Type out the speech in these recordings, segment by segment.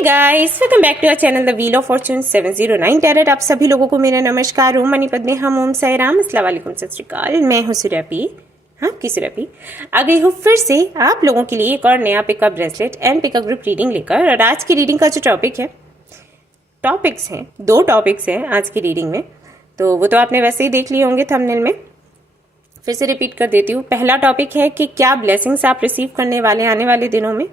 Hey guys, welcome back to our channel the wheel of fortune 709 tarot. आप सभी लोगों को मेरा नमस्कार। ओम मनी पद्मे हम ओम साई राम, अस्सलाम वालेकुम, सत श्री अकाल। मैं हूँ सुरभि, हाँ की सुरभि आ गई हूँ फिर से आप लोगों के लिए एक और नया pickup bracelet and pickup group reading लेकर। और आज की रीडिंग का जो टॉपिक है, टॉपिक्स हैं, 2 टॉपिक्स हैं आज की रीडिंग में, तो वो तो आपने वैसे ही देख लिए होंगे थंबनेल में। फिर से रिपीट कर देती हूँ। पहला टॉपिक है कि क्या ब्लेसिंग्स आप रिसीव करने वाले आने वाले दिनों में,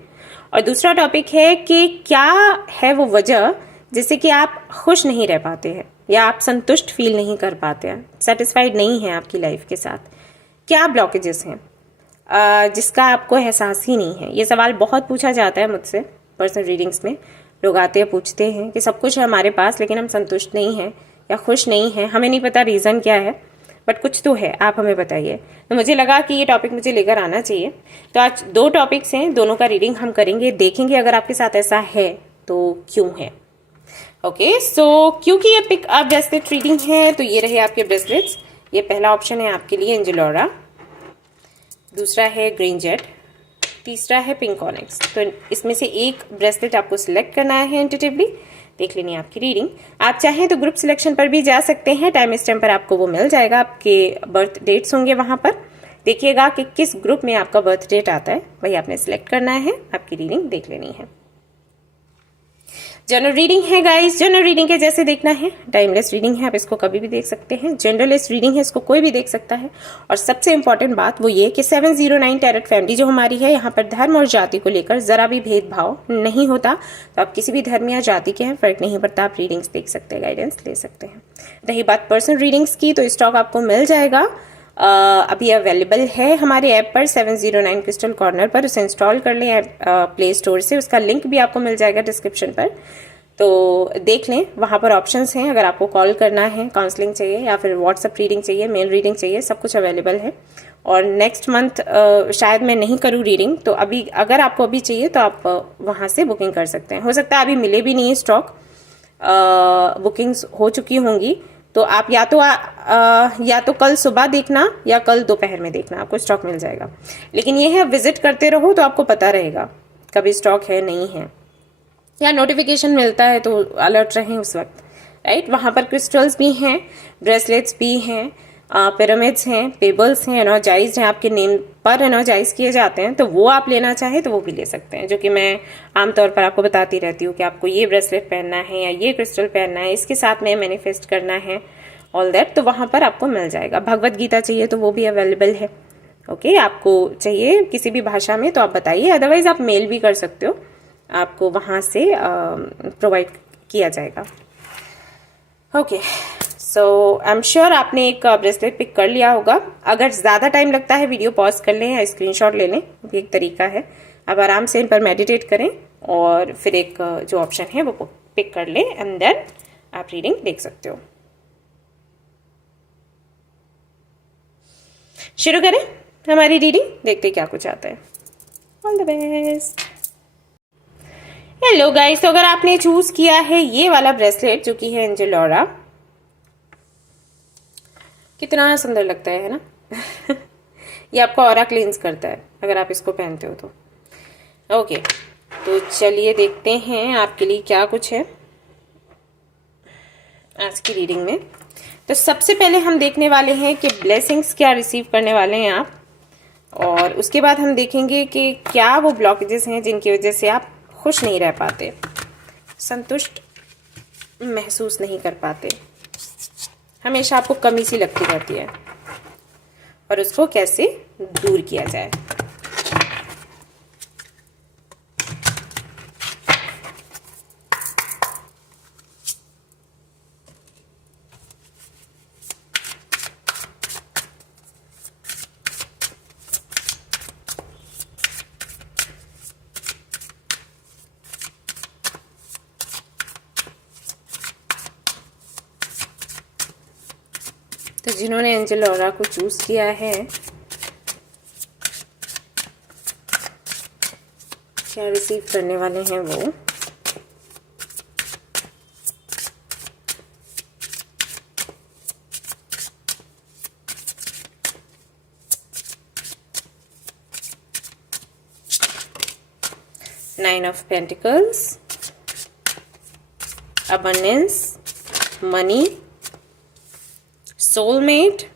और दूसरा टॉपिक है कि क्या है वो वजह जिससे कि आप खुश नहीं रह पाते हैं या आप संतुष्ट फील नहीं कर पाते हैं, सेटिस्फाइड नहीं हैं आपकी लाइफ के साथ। क्या ब्लॉकेजेस हैं जिसका आपको एहसास ही नहीं है। ये सवाल बहुत पूछा जाता है मुझसे पर्सनल रीडिंग्स में। लोग आते हैं, पूछते हैं कि सब कुछ है हमारे पास लेकिन हम संतुष्ट नहीं हैं या खुश नहीं हैं, हमें नहीं पता रीज़न क्या है, बट कुछ तो है, आप हमें बताइए। तो मुझे लगा कि ये टॉपिक मुझे लेकर आना चाहिए। तो आज 2 टॉपिक्स हैं, दोनों का रीडिंग हम करेंगे, देखेंगे अगर आपके साथ ऐसा है तो क्यों है। ओके, सो क्योंकि ये पिक अप ब्रेसलेट रीडिंग है तो ये रहे आपके ब्रेसलेट्स। ये पहला ऑप्शन है आपके लिए एंजेलोरा, दूसरा है ग्रीन जेट, तीसरा है पिंक ऑनिक्स। तो इसमें से एक ब्रेसलेट आपको सिलेक्ट करना है इंट्यूटिवली, देख लेनी है आपकी रीडिंग। आप चाहें तो ग्रुप सिलेक्शन पर भी जा सकते हैं, टाइम स्टैम्प पर आपको वो मिल जाएगा, आपके बर्थ डेट्स होंगे वहां पर। देखिएगा कि किस ग्रुप में आपका बर्थ डेट आता है, वही आपने सिलेक्ट करना है, आपकी रीडिंग देख लेनी है। जनरल रीडिंग है गाइस, जनरल रीडिंग के जैसे देखना है। टाइमलेस रीडिंग है, आप इसको कभी भी देख सकते हैं। जनरलेस रीडिंग है, इसको कोई भी देख सकता है। और सबसे इंपॉर्टेंट बात वो ये कि 709 टैरेट फैमिली जो हमारी है, यहाँ पर धर्म और जाति को लेकर जरा भी भेदभाव नहीं होता। तो आप किसी भी धर्म या जाति के हैं, फर्क नहीं पड़ता, आप रीडिंग्स देख सकते हैं, गाइडेंस ले सकते हैं। रही बात पर्सनल रीडिंग्स की, तो स्टॉक आपको मिल जाएगा, अभी अवेलेबल है हमारे ऐप पर 709 क्रिस्टल कॉर्नर पर। उसे इंस्टॉल कर लें प्ले स्टोर से, उसका लिंक भी आपको मिल जाएगा डिस्क्रिप्शन पर, तो देख लें। वहाँ पर ऑप्शंस हैं, अगर आपको कॉल करना है, काउंसलिंग चाहिए या फिर व्हाट्सअप रीडिंग चाहिए, मेल रीडिंग चाहिए, सब कुछ अवेलेबल है। और नेक्स्ट मंथ शायद मैं नहीं करूँ रीडिंग, तो अभी अगर आपको अभी चाहिए तो आप वहाँ से बुकिंग कर सकते हैं। हो सकता है अभी मिले भी नहीं है स्टॉक, बुकिंग्स हो चुकी होंगी, तो आप या तो कल सुबह देखना या कल दोपहर में देखना, आपको स्टॉक मिल जाएगा। लेकिन ये है, विजिट करते रहो तो आपको पता रहेगा कभी स्टॉक है नहीं है, या नोटिफिकेशन मिलता है तो अलर्ट रहें उस वक्त, राइट। वहाँ पर क्रिस्टल्स भी हैं, ब्रेसलेट्स भी हैं, पिरामिड्स हैं, पेबल्स हैं, एनर्जाइज हैं, आपके नेम पर एनर्जाइज किए जाते हैं, तो वो आप लेना चाहें तो वो भी ले सकते हैं, जो कि मैं आमतौर पर आपको बताती रहती हूँ कि आपको ये ब्रेसलेट पहनना है या ये क्रिस्टल पहनना है, इसके साथ में मैनिफेस्ट करना है, ऑल दैट, तो वहाँ पर आपको मिल जाएगा। भगवत गीता चाहिए तो वो भी अवेलेबल है। ओके, आपको चाहिए किसी भी भाषा में तो आप बताइए, अदरवाइज आप मेल भी कर सकते हो, आपको वहाँ से प्रोवाइड किया जाएगा। Okay, so I am sure आपने एक ब्रेसलेट पिक कर लिया होगा। अगर ज़्यादा टाइम लगता है वीडियो पॉज कर लें या स्क्रीनशॉट ले लें, ये एक तरीका है। आप आराम से इन पर मेडिटेट करें और फिर एक जो ऑप्शन है वो पिक कर लें, एंड देन आप रीडिंग देख सकते हो। शुरू करें हमारी रीडिंग, देखते क्या कुछ आता है। All the best. Hello guys, तो अगर आपने चूज किया है ये वाला ब्रेसलेट जो कि है एंजेलोरा, कितना सुंदर लगता है ना ये आपका ऑरा क्लींस करता है अगर आप इसको पहनते हो तो। ओके, तो चलिए देखते हैं आपके लिए क्या कुछ है आज की रीडिंग में। तो सबसे पहले हम देखने वाले हैं कि ब्लेसिंग्स क्या रिसीव करने वाले हैं आप, और उसके बाद हम देखेंगे कि क्या वो ब्लॉकेजेस हैं जिनकी वजह से आप खुश नहीं रह पाते, संतुष्ट महसूस नहीं कर पाते, हमेशा आपको कमी सी लगती रहती है, और उसको कैसे दूर किया जाए। तो जिन्होंने एंजेलोरा को चूज किया है, क्या रिसीव करने वाले हैं वो। Nine of Pentacles, abundance, money, soulmate,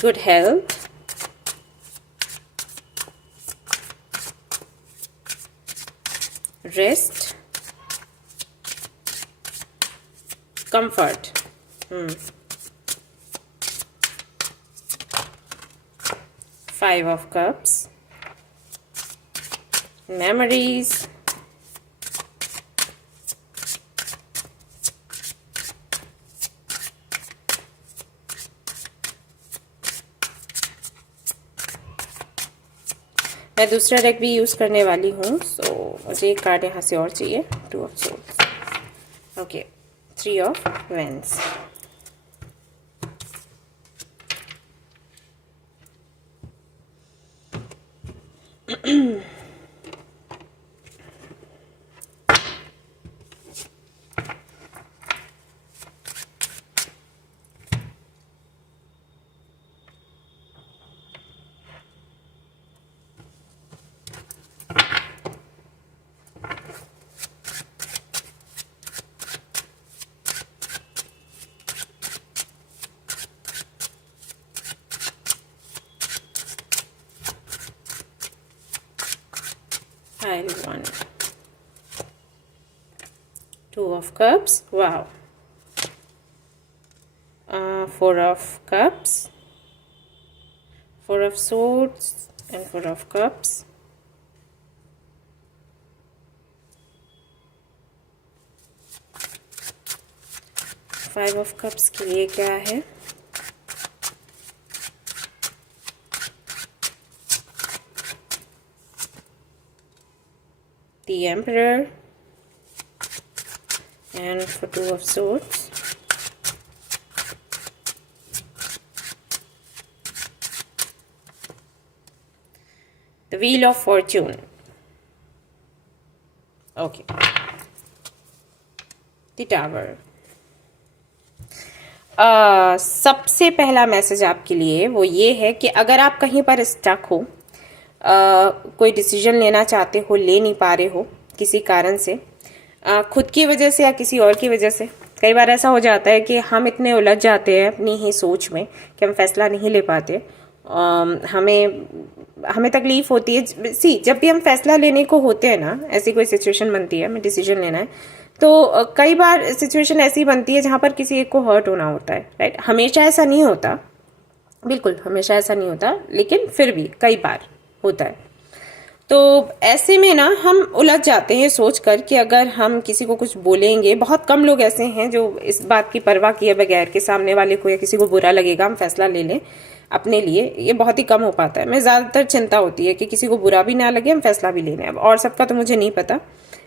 good health, rest, comfort. Five of Cups, memories, मैं दूसरा डेक भी यूज़ करने वाली हूँ, सो मुझे एक कार्ड यहाँ से और चाहिए। Two of swords, okay, three of wands. Pile one. Two of Cups. Wow. Four of Cups. Four of Swords and Four of Cups. Five of Cups के लिए क्या है? The Emperor, and for Two of Swords, the Wheel of Fortune. Okay, the Tower. सबसे पहला message आपके लिए वो ये है कि अगर आप कहीं पर स्टक हो, कोई डिसीजन लेना चाहते हो, ले नहीं पा रहे हो किसी कारण से, खुद की वजह से या किसी और की वजह से। कई बार ऐसा हो जाता है कि हम इतने उलझ जाते हैं अपनी ही सोच में कि हम फैसला नहीं ले पाते। हमें तकलीफ होती है। जब भी हम फैसला लेने को होते हैं ना, ऐसी कोई सिचुएशन बनती है, हमें डिसीजन लेना है, तो कई बार सिचुएशन ऐसी बनती है जहाँ पर किसी एक को हर्ट होना होता है, राइट। हमेशा ऐसा नहीं होता, बिल्कुल हमेशा ऐसा नहीं होता, लेकिन फिर भी कई बार होता है। तो ऐसे में ना हम उलझ जाते हैं सोच कर कि अगर हम किसी को कुछ बोलेंगे, बहुत कम लोग ऐसे हैं जो इस बात की परवाह किए बगैर कि सामने वाले को या किसी को बुरा लगेगा हम फैसला ले लें अपने लिए, ये बहुत ही कम हो पाता है। मैं ज़्यादातर चिंता होती है कि किसी को बुरा भी ना लगे, हम फैसला भी ले लें। अब और सबका तो मुझे नहीं पता,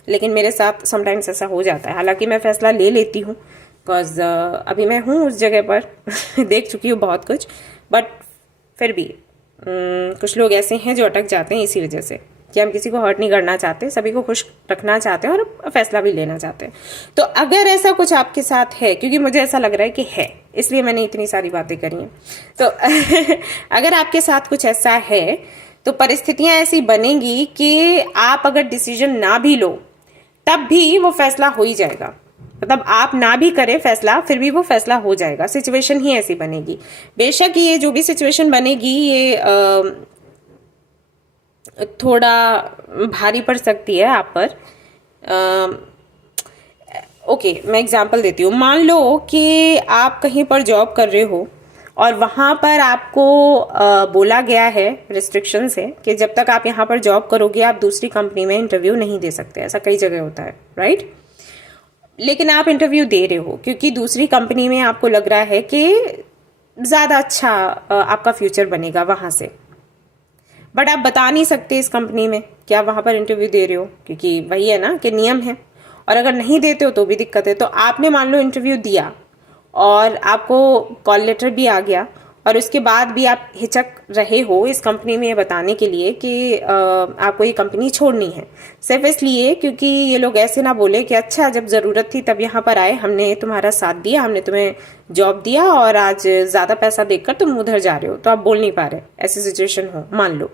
लेकिन मेरे साथ समटाइम्स ऐसा हो जाता है। हालांकि मैं फैसला ले लेती हूँ, बिकॉज अभी मैं हूँ उस जगह पर देख चुकी हूँ बहुत कुछ, बट फिर भी कुछ लोग ऐसे हैं जो अटक जाते हैं इसी वजह से कि हम किसी को हर्ट नहीं करना चाहते, सभी को खुश रखना चाहते हैं और फैसला भी लेना चाहते हैं। तो अगर ऐसा कुछ आपके साथ है, क्योंकि मुझे ऐसा लग रहा है कि है, इसलिए मैंने इतनी सारी बातें करी हैं, तो अगर आपके साथ कुछ ऐसा है तो परिस्थितियां ऐसी बनेंगी कि आप अगर डिसीजन ना भी लो तब भी वो फैसला हो ही जाएगा। मतलब आप ना भी करें फैसला, फिर भी वो फैसला हो जाएगा। सिचुएशन ही ऐसी बनेगी। बेशक ये जो भी सिचुएशन बनेगी ये थोड़ा भारी पड़ सकती है आप पर। ओके, मैं एग्जांपल देती हूँ। मान लो कि आप कहीं पर जॉब कर रहे हो और वहाँ पर आपको बोला गया है, रिस्ट्रिक्शंस है कि जब तक आप यहाँ पर जॉब करोगे आप दूसरी कंपनी में इंटरव्यू नहीं दे सकते। ऐसा कई जगह होता है, राइट। लेकिन आप इंटरव्यू दे रहे हो क्योंकि दूसरी कंपनी में आपको लग रहा है कि ज़्यादा अच्छा आपका फ्यूचर बनेगा वहाँ से, बट आप बता नहीं सकते इस कंपनी में कि आप वहाँ पर इंटरव्यू दे रहे हो, क्योंकि वही है ना कि नियम है, और अगर नहीं देते हो तो भी दिक्कत है। तो आपने मान लो इंटरव्यू दिया और आपको कॉल लेटर भी आ गया और उसके बाद भी आप हिचक रहे हो इस कंपनी में ये बताने के लिए कि आपको ये कंपनी छोड़नी है, सिर्फ इसलिए क्योंकि ये लोग ऐसे ना बोले कि अच्छा जब ज़रूरत थी तब यहाँ पर आए, हमने तुम्हारा साथ दिया, हमने तुम्हें जॉब दिया और आज ज़्यादा पैसा देकर तुम उधर जा रहे हो, तो आप बोल नहीं पा रहे, ऐसी सिचुएशन हो मान लो,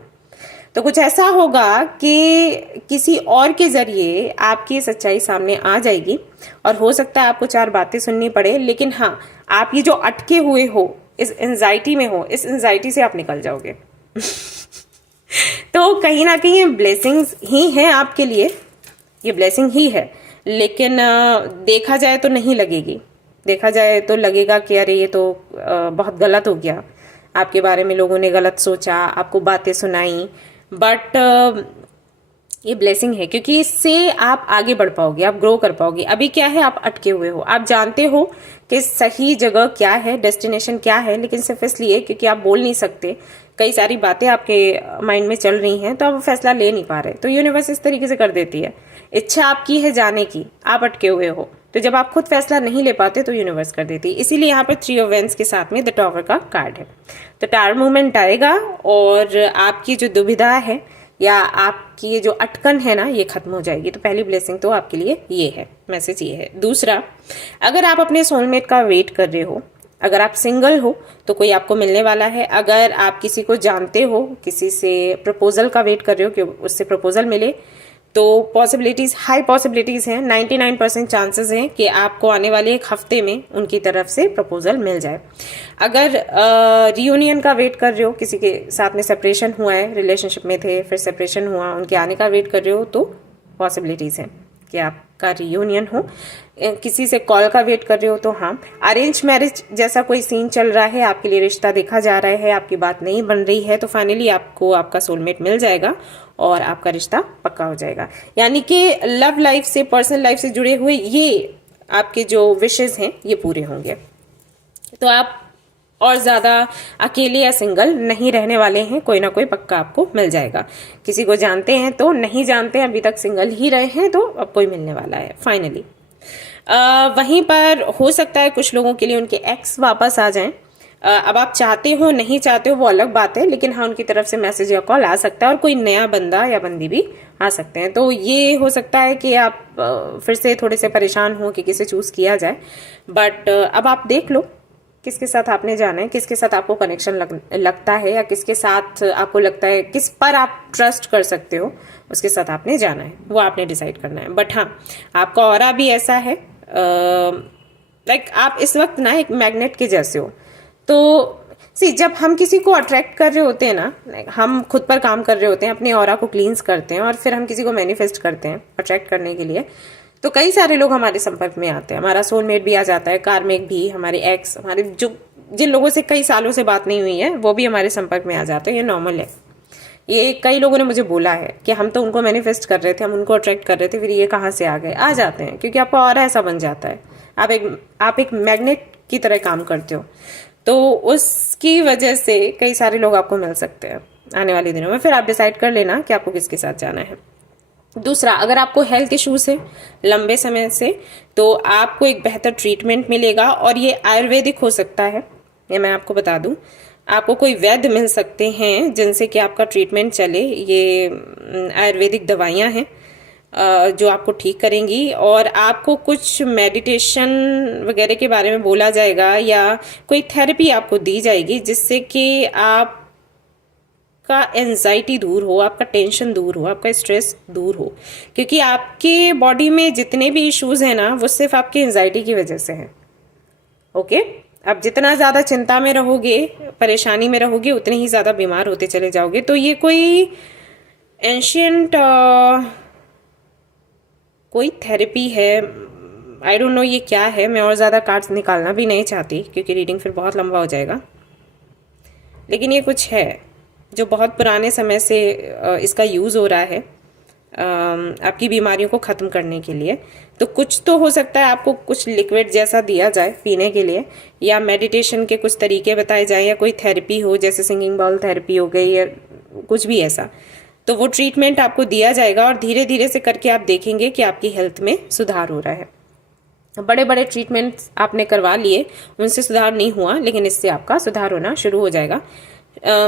तो कुछ ऐसा होगा कि किसी और के ज़रिए आपकी सच्चाई सामने आ जाएगी और हो सकता है आपको 4 बातें सुननी पड़े, लेकिन हाँ, आप ये जो अटके हुए हो, इस एंजाइटी में हो, इस एंजाइटी से आप निकल जाओगे। तो कहीं ना कहीं ये ब्लेसिंग्स ही हैं आपके लिए, ये ब्लेसिंग ही है, लेकिन देखा जाए तो नहीं लगेगी, देखा जाए तो लगेगा कि अरे ये तो बहुत गलत हो गया, आपके बारे में लोगों ने गलत सोचा, आपको बातें सुनाई, बट ये ब्लेसिंग है क्योंकि इससे आप आगे बढ़ पाओगे, आप ग्रो कर पाओगे। अभी क्या है, आप अटके हुए हो, आप जानते हो कि सही जगह क्या है, डेस्टिनेशन क्या है, लेकिन सिर्फ इसलिए क्योंकि आप बोल नहीं सकते, कई सारी बातें आपके माइंड में चल रही हैं, तो आप फैसला ले नहीं पा रहे। तो यूनिवर्स इस तरीके से कर देती है, इच्छा आपकी है जाने की, आप अटके हुए हो, तो जब आप खुद फैसला नहीं ले पाते तो यूनिवर्स कर देती है। इसीलिए यहाँ पर 3 ऑफ वेंस के साथ में द टॉवर का कार्ड है। तो टावर मूवमेंट आएगा और आपकी जो दुविधा है या आपकी ये जो अटकन है ना, ये खत्म हो जाएगी। तो पहली ब्लेसिंग तो आपके लिए ये है, मैसेज ये है। दूसरा, अगर आप अपने सोलमेट का वेट कर रहे हो, अगर आप सिंगल हो तो कोई आपको मिलने वाला है, अगर आप किसी को जानते हो, किसी से प्रपोजल का वेट कर रहे हो कि उससे प्रपोजल मिले, तो पॉसिबिलिटीज, हाई पॉसिबिलिटीज हैं, 99% चांसेस हैं कि आपको आने वाले 1 हफ्ते में उनकी तरफ से प्रपोजल मिल जाए। अगर रियूनियन का वेट कर रहे हो, किसी के साथ में सेपरेशन हुआ है, रिलेशनशिप में थे फिर सेपरेशन हुआ, उनके आने का वेट कर रहे हो, तो पॉसिबिलिटीज हैं कि आपका रियूनियन हो। किसी से कॉल का वेट कर रहे हो तो हाँ, अरेंज मैरिज जैसा कोई सीन चल रहा है, आपके लिए रिश्ता देखा जा रहा है, आपकी बात नहीं बन रही है, तो फाइनली आपको आपका सोलमेट मिल जाएगा और आपका रिश्ता पक्का हो जाएगा। यानी कि लव लाइफ से, पर्सनल लाइफ से जुड़े हुए ये आपके जो विशेष हैं ये पूरे होंगे। तो आप और ज़्यादा अकेले या सिंगल नहीं रहने वाले हैं, कोई ना कोई पक्का आपको मिल जाएगा। किसी को जानते हैं तो, नहीं जानते अभी तक सिंगल ही रहे हैं तो अब कोई मिलने वाला है फाइनली। वहीं पर हो सकता है कुछ लोगों के लिए उनके एक्स वापस आ जाएं। अब आप चाहते हो नहीं चाहते हो वो अलग बात है, लेकिन हाँ, उनकी तरफ से मैसेज या कॉल आ सकता है और कोई नया बंदा या बंदी भी आ सकते हैं। तो ये हो सकता है कि आप फिर से थोड़े से परेशान हो कि किसे चूज किया जाए, बट अब आप देख लो किसके साथ आपने जाना है, किसके साथ आपको कनेक्शन लगता है, या किसके साथ आपको लगता है, किस पर आप ट्रस्ट कर सकते हो, उसके साथ आपने जाना है, वो आपने डिसाइड करना है। बट हाँ, आपका ऑरा भी ऐसा है, लाइक आप इस वक्त ना एक मैग्नेट के जैसे हो। तो जब हम किसी को अट्रैक्ट कर रहे होते हैं ना, हम खुद पर काम कर रहे होते हैं, अपने ऑरा को क्लींस करते हैं और फिर हम किसी को मैनिफेस्ट करते हैं अट्रैक्ट करने के लिए, तो कई सारे लोग हमारे संपर्क में आते हैं। हमारा सोलमेट भी आ जाता है, कार्मिक भी, हमारे एक्स, हमारे जो जिन लोगों से कई सालों से बात नहीं हुई है वो भी हमारे संपर्क में आ जाते हैं। ये नॉर्मल है। ये कई लोगों ने मुझे बोला है कि हम तो उनको मैनिफेस्ट कर रहे थे, हम उनको अट्रैक्ट कर रहे थे, फिर ये कहाँ से आ गए। आ जाते हैं क्योंकि आपका ऑरा ऐसा बन जाता है, आप एक मैग्नेट की तरह काम करते हो, तो उसकी वजह से कई सारे लोग आपको मिल सकते हैं आने वाले दिनों में। फिर आप डिसाइड कर लेना कि आपको किसके साथ जाना है। दूसरा, अगर आपको हेल्थ इश्यूज है लंबे समय से, तो आपको एक बेहतर ट्रीटमेंट मिलेगा और ये आयुर्वेदिक हो सकता है, ये मैं आपको बता दूं। आपको कोई वैद्य मिल सकते हैं जिनसे कि आपका ट्रीटमेंट चले। ये आयुर्वेदिक दवाइयां हैं जो आपको ठीक करेंगी, और आपको कुछ मेडिटेशन वगैरह के बारे में बोला जाएगा या कोई थेरेपी आपको दी जाएगी जिससे कि आप का एंजाइटी दूर हो, आपका टेंशन दूर हो, आपका स्ट्रेस दूर हो, क्योंकि आपके बॉडी में जितने भी इश्यूज हैं ना, वो सिर्फ आपकी एंजाइटी की वजह से हैं। ओके, अब जितना ज्यादा चिंता में रहोगे, परेशानी में रहोगे, उतने ही ज्यादा बीमार होते चले जाओगे। तो ये कोई एंशियंट कोई थेरेपी है, आई डोंट नो ये क्या है। मैं और ज्यादा कार्ड्स निकालना भी नहीं चाहती क्योंकि रीडिंग फिर बहुत लंबा हो जाएगा, लेकिन ये कुछ है जो बहुत पुराने समय से इसका यूज़ हो रहा है आपकी बीमारियों को ख़त्म करने के लिए। तो कुछ तो हो सकता है आपको कुछ लिक्विड जैसा दिया जाए पीने के लिए, या मेडिटेशन के कुछ तरीके बताए जाएं, या कोई थेरेपी हो जैसे सिंगिंग बॉल थेरेपी हो गई या कुछ भी ऐसा, तो वो ट्रीटमेंट आपको दिया जाएगा और धीरे धीरे से करके आप देखेंगे कि आपकी हेल्थ में सुधार हो रहा है। बड़े बड़े ट्रीटमेंट्स आपने करवा लिए, उनसे सुधार नहीं हुआ, लेकिन इससे आपका सुधार होना शुरू हो जाएगा।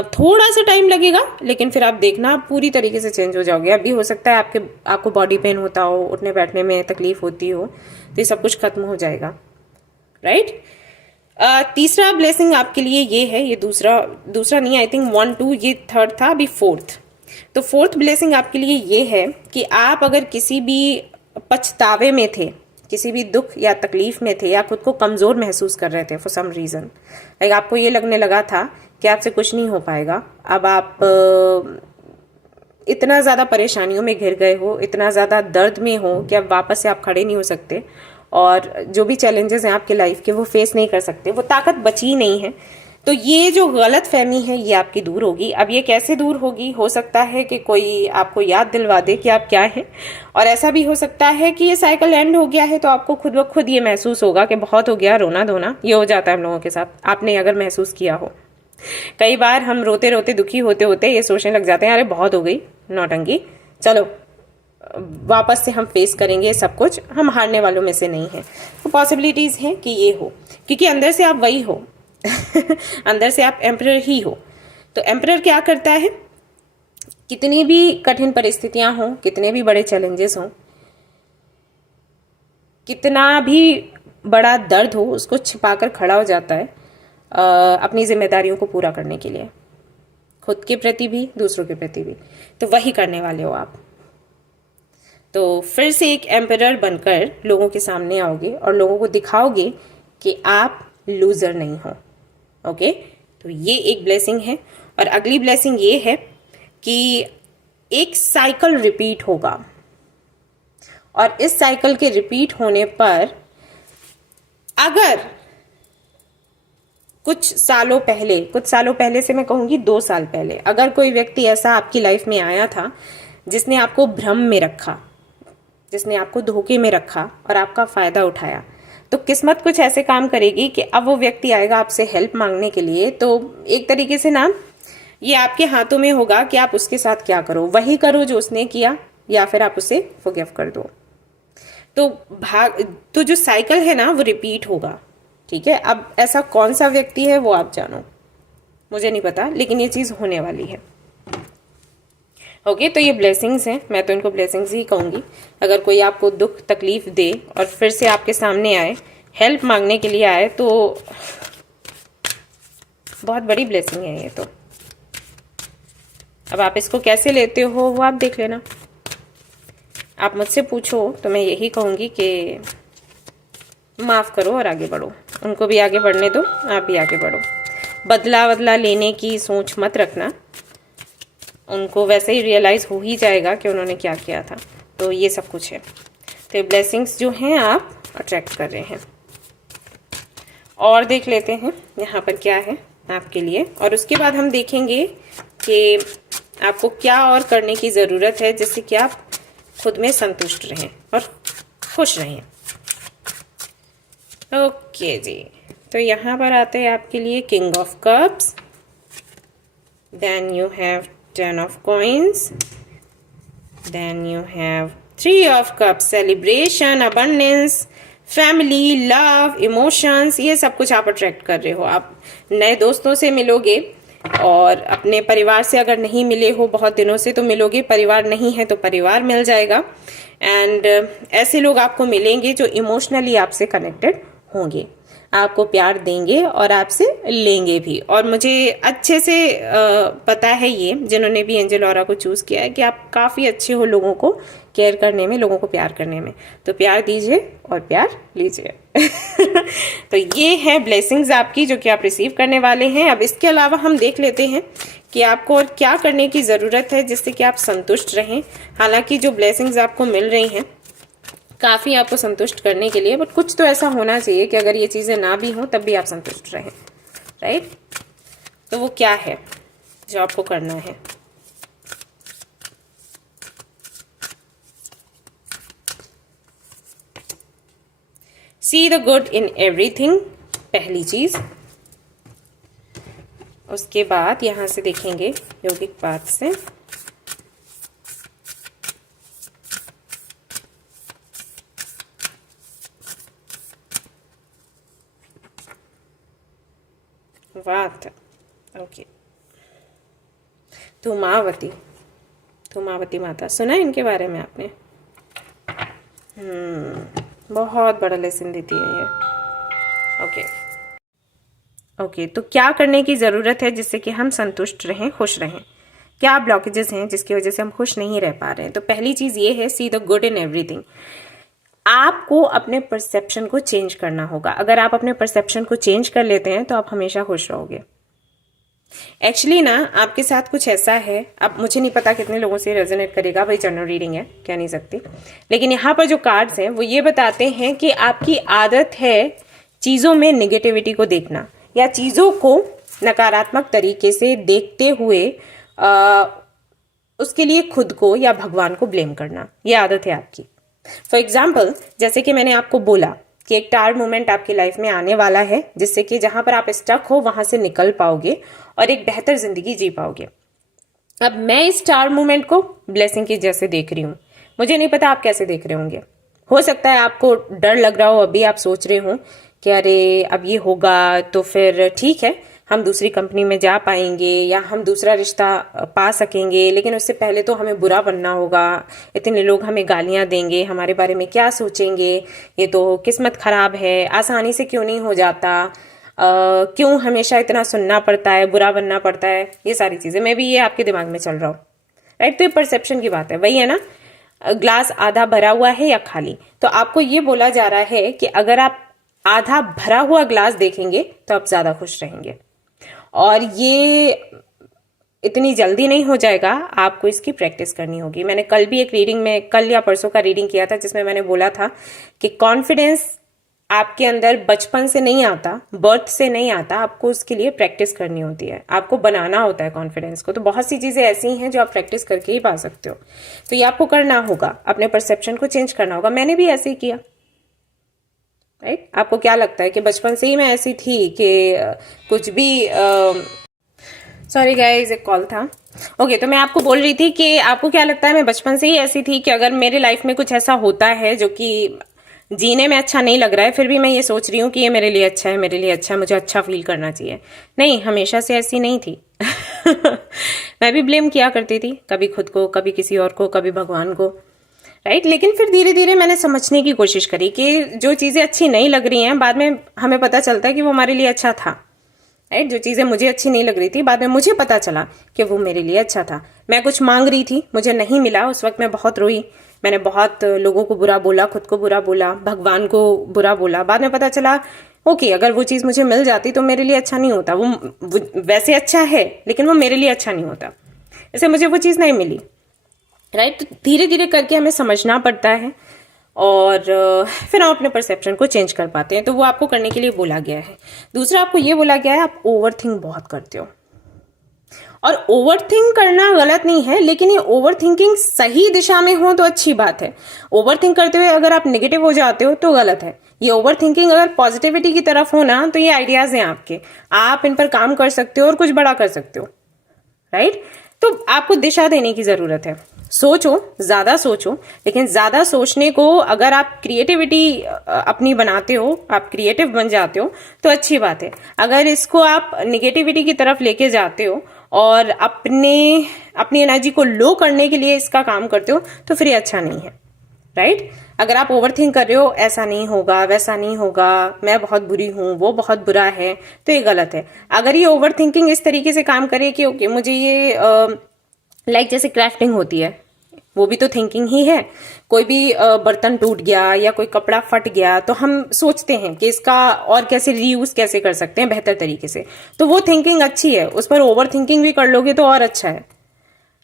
थोड़ा सा टाइम लगेगा, लेकिन फिर आप देखना आप पूरी तरीके से चेंज हो जाओगे। अभी हो सकता है आपको बॉडी पेन होता हो, उठने बैठने में तकलीफ होती हो, तो ये सब कुछ खत्म हो जाएगा, राइट। तीसरा ब्लेसिंग आपके लिए ये है, ये दूसरा नहीं, आई थिंक 1 2 ये थर्ड था, अभी फोर्थ। तो फोर्थ ब्लेसिंग आपके लिए ये है कि आप अगर किसी भी पछतावे में थे, किसी भी दुख या तकलीफ में थे, या खुद को कमज़ोर महसूस कर रहे थे फॉर सम रीज़न, लाइक आपको ये लगने लगा था कि आपसे कुछ नहीं हो पाएगा, अब आप इतना ज़्यादा परेशानियों में घिर गए हो, इतना ज़्यादा दर्द में हो कि अब वापस से आप खड़े नहीं हो सकते, और जो भी चैलेंजेस हैं आपके लाइफ के वो फेस नहीं कर सकते, वो ताकत बची नहीं है। तो ये जो गलत फहमी है ये आपकी दूर होगी। अब ये कैसे दूर होगी? हो सकता है कि कोई आपको याद दिलवा दे कि आप क्या हैं, और ऐसा भी हो सकता है कि ये साइकिल एंड हो गया है, तो आपको खुद ब खुद ये महसूस होगा कि बहुत हो गया, रोना धोना। ये हो जाता है हम लोगों के साथ, आपने अगर महसूस किया हो। कई बार हम रोते रोते दुखी होते होते ये सोचने लग जाते हैं, अरे बहुत हो गई नौटंकी, चलो वापस से हम फेस करेंगे सब कुछ, हम हारने वालों में से नहीं हैं। तो पॉसिबिलिटीज़ हैं कि ये हो, क्योंकि अंदर से आप वही हो अंदर से आप एम्परर ही हो। तो एम्परर क्या करता है? कितनी भी कठिन परिस्थितियां हों, कितने भी बड़े चैलेंजेस हों, कितना भी बड़ा दर्द हो, उसको छिपाकर खड़ा हो जाता है अपनी जिम्मेदारियों को पूरा करने के लिए, खुद के प्रति भी, दूसरों के प्रति भी। तो वही करने वाले हो आप। तो फिर से एक एम्परर बनकर लोगों के सामने आओगे और लोगों को दिखाओगे कि आप लूजर नहीं हो। ओके, तो ये एक ब्लेसिंग है। और अगली ब्लेसिंग ये है कि एक साइकिल रिपीट होगा, और इस साइकिल के रिपीट होने पर अगर कुछ सालों पहले से मैं कहूँगी 2 साल पहले, अगर कोई व्यक्ति ऐसा आपकी लाइफ में आया था जिसने आपको भ्रम में रखा, जिसने आपको धोखे में रखा और आपका फ़ायदा उठाया, तो किस्मत कुछ ऐसे काम करेगी कि अब वो व्यक्ति आएगा आपसे हेल्प मांगने के लिए। तो एक तरीके से ना ये आपके हाथों में होगा कि आप उसके साथ क्या करो, वही करो जो उसने किया, या फिर आप उसे फॉरगिव कर दो। तो जो साइकिल है ना वो रिपीट होगा, ठीक है। अब ऐसा कौन सा व्यक्ति है वो आप जानो, मुझे नहीं पता, लेकिन ये चीज़ होने वाली है। ओके, तो ये ब्लेसिंग्स हैं, मैं तो इनको ब्लेसिंग्स ही कहूँगी। अगर कोई आपको दुख तकलीफ दे और फिर से आपके सामने आए, हेल्प मांगने के लिए आए, तो बहुत बड़ी ब्लेसिंग है ये। तो अब आप इसको कैसे लेते हो वो आप देख लेना। आप मुझसे पूछो तो मैं यही कहूँगी कि माफ़ करो और आगे बढ़ो, उनको भी आगे बढ़ने दो, आप भी आगे बढ़ो। बदला लेने की सोच मत रखना, उनको वैसे ही रियलाइज़ हो ही जाएगा कि उन्होंने क्या किया था। तो ये सब कुछ है। तो ब्लेसिंग्स जो हैं आप अट्रैक्ट कर रहे हैं। और देख लेते हैं यहाँ पर क्या है आपके लिए, और उसके बाद हम देखेंगे कि आपको क्या और करने की ज़रूरत है जिससे कि आप खुद में संतुष्ट रहें और खुश रहें। ओके जी, तो यहाँ पर आते हैं आपके लिए king of cups, then you have 10 of coins, then you have 3 of cups, celebration, abundance, family, love, emotions, ये सब कुछ आप अट्रैक्ट कर रहे हो। आप नए दोस्तों से मिलोगे, और अपने परिवार से अगर नहीं मिले हो बहुत दिनों से तो मिलोगे, परिवार नहीं है तो परिवार मिल जाएगा। एंड ऐसे लोग आपको मिलेंगे जो इमोशनली आपसे कनेक्टेड होंगे, आपको प्यार देंगे और आपसे लेंगे भी। और मुझे अच्छे से पता है ये, जिन्होंने भी एंजल ऑरा को चूज़ किया है, कि आप काफ़ी अच्छे हो लोगों को केयर करने में, लोगों को प्यार करने में। तो प्यार दीजिए और प्यार लीजिए तो ये है ब्लेसिंग्स आपकी जो कि आप रिसीव करने वाले हैं। अब इसके अलावा हम देख लेते हैं कि आपको और क्या करने की ज़रूरत है जिससे कि आप संतुष्ट रहें। हालांकि जो ब्लेसिंग्स आपको मिल रही हैं काफ़ी आपको संतुष्ट करने के लिए, बट कुछ तो ऐसा होना चाहिए कि अगर ये चीज़ें ना भी हों तब भी आप संतुष्ट रहें, राइट। तो वो क्या है जो आपको करना है? See the good in everything, पहली चीज़। उसके बाद यहाँ से देखेंगे योगिक पाथ से, वात, ओके। धूमावती, धूमावती माता, सुना है इनके बारे में आपने? बहुत बड़ा लेसन देती है ये। ओके ओके, तो क्या करने की ज़रूरत है जिससे कि हम संतुष्ट रहें, खुश रहें? क्या ब्लॉकेजेस हैं जिसकी वजह से हम खुश नहीं रह पा रहे हैं? तो पहली चीज़ ये है, see the good in everything. आपको अपने परसेप्शन को चेंज करना होगा। अगर आप अपने परसेप्शन को चेंज कर लेते हैं तो आप हमेशा खुश रहोगे। एक्चुअली ना आपके साथ कुछ ऐसा है, अब मुझे नहीं पता कितने लोगों से रेजोनेट करेगा, भाई जनरल रीडिंग है, कह नहीं सकती, लेकिन यहाँ पर जो कार्ड्स हैं वो ये बताते हैं कि आपकी आदत है चीज़ों में निगेटिविटी को देखना, या चीज़ों को नकारात्मक तरीके से देखते हुए उसके लिए खुद को या भगवान को ब्लेम करना। ये आदत है आपकी। फॉर एग्जाम्पल, जैसे कि मैंने आपको बोला कि एक टावर मोमेंट आपकी लाइफ में आने वाला है जिससे कि जहां पर आप स्टक हो वहां से निकल पाओगे और एक बेहतर जिंदगी जी पाओगे। अब मैं इस टावर मोमेंट को ब्लेसिंग की जैसे देख रही हूँ, मुझे नहीं पता आप कैसे देख रहे होंगे। हो सकता है आपको डर लग रहा हो, अभी आप सोच रहे हो कि अरे अब ये होगा तो फिर ठीक है, हम दूसरी कंपनी में जा पाएंगे या हम दूसरा रिश्ता पा सकेंगे, लेकिन उससे पहले तो हमें बुरा बनना होगा, इतने लोग हमें गालियां देंगे, हमारे बारे में क्या सोचेंगे, ये तो किस्मत खराब है, आसानी से क्यों नहीं हो जाता, क्यों हमेशा इतना सुनना पड़ता है, बुरा बनना पड़ता है, ये सारी चीज़ें मे भी ये आपके दिमाग में चल रहा हो, राइट। तो ये परसेप्शन की बात है, वही है ना, ग्लास आधा भरा हुआ है या खाली। तो आपको ये बोला जा रहा है कि अगर आप आधा भरा हुआ ग्लास देखेंगे तो आप ज़्यादा खुश रहेंगे, और ये इतनी जल्दी नहीं हो जाएगा, आपको इसकी प्रैक्टिस करनी होगी। मैंने कल भी एक रीडिंग में, कल या परसों का रीडिंग किया था जिसमें मैंने बोला था कि कॉन्फिडेंस आपके अंदर बचपन से नहीं आता, बर्थ से नहीं आता, आपको उसके लिए प्रैक्टिस करनी होती है, आपको बनाना होता है कॉन्फिडेंस को। तो बहुत सी चीज़ें ऐसी हैं जो आप प्रैक्टिस करके ही पा सकते हो। तो ये आपको करना होगा, अपने परसेप्शन को चेंज करना होगा। मैंने भी ऐसे ही किया, राइट। आपको क्या लगता है कि बचपन से ही मैं ऐसी थी कि कुछ भी सॉरी गाइस, एक कॉल था। ओके, तो मैं आपको बोल रही थी कि आपको क्या लगता है मैं बचपन से ही ऐसी थी कि अगर मेरे लाइफ में कुछ ऐसा होता है जो कि जीने में अच्छा नहीं लग रहा है, फिर भी मैं ये सोच रही हूँ कि ये मेरे लिए अच्छा है, मेरे लिए अच्छा है, मुझे अच्छा फील करना चाहिए। नहीं, हमेशा से ऐसी नहीं थी। मैं भी ब्लेम किया करती थी, कभी खुद को, कभी किसी और को, कभी भगवान को, राइट। लेकिन फिर धीरे धीरे मैंने समझने की कोशिश करी कि जो चीज़ें अच्छी नहीं लग रही हैं, बाद में हमें पता चलता है कि वो हमारे लिए अच्छा था, राइट। जो चीज़ें मुझे अच्छी नहीं लग रही थी, बाद में मुझे पता चला कि वो मेरे लिए अच्छा था। मैं कुछ मांग रही थी, मुझे नहीं मिला, उस वक्त मैं बहुत रोई, मैंने बहुत लोगों को बुरा बोला, खुद को बुरा बोला, भगवान को बुरा बोला। बाद में पता चला ओके, अगर वो चीज़ मुझे मिल जाती तो मेरे लिए अच्छा नहीं होता, वो वैसे अच्छा है लेकिन वो मेरे लिए अच्छा नहीं होता, जैसे मुझे वो चीज़ नहीं मिली, राइट। तो धीरे धीरे करके हमें समझना पड़ता है और फिर हम अपने परसेप्शन को चेंज कर पाते हैं। तो वो आपको करने के लिए बोला गया है। दूसरा, आपको ये बोला गया है आप ओवर थिंक बहुत करते हो, और ओवर थिंक करना गलत नहीं है, लेकिन ये ओवर थिंकिंग सही दिशा में हो तो अच्छी बात है। ओवर थिंक करते हुए अगर आप नेगेटिव हो जाते हो तो गलत है। ये ओवर थिंकिंग अगर पॉजिटिविटी की तरफ हो ना, तो ये आइडियाज हैं आपके, आप इन पर काम कर सकते हो और कुछ बड़ा कर सकते हो, राइट। तो आपको दिशा देने की जरूरत है। सोचो, ज्यादा सोचो, लेकिन ज्यादा सोचने को अगर आप क्रिएटिविटी अपनी बनाते हो, आप क्रिएटिव बन जाते हो तो अच्छी बात है। अगर इसको आप निगेटिविटी की तरफ लेके जाते हो और अपनी एनर्जी को लो करने के लिए इसका काम करते हो तो फिर ये अच्छा नहीं है, राइट। अगर आप ओवर थिंक कर रहे हो, ऐसा नहीं होगा, वैसा नहीं होगा, मैं बहुत बुरी हूं, वो बहुत बुरा है, तो ये गलत है। अगर ये ओवर थिंकिंग इस तरीके से काम करे कि ओके मुझे ये लाइक जैसे क्राफ्टिंग होती है, वो भी तो थिंकिंग ही है। कोई भी बर्तन टूट गया या कोई कपड़ा फट गया तो हम सोचते हैं कि इसका और कैसे रीयूज कैसे कर सकते हैं बेहतर तरीके से, तो वो थिंकिंग अच्छी है। उस पर ओवर थिंकिंग भी कर लोगे तो और अच्छा है,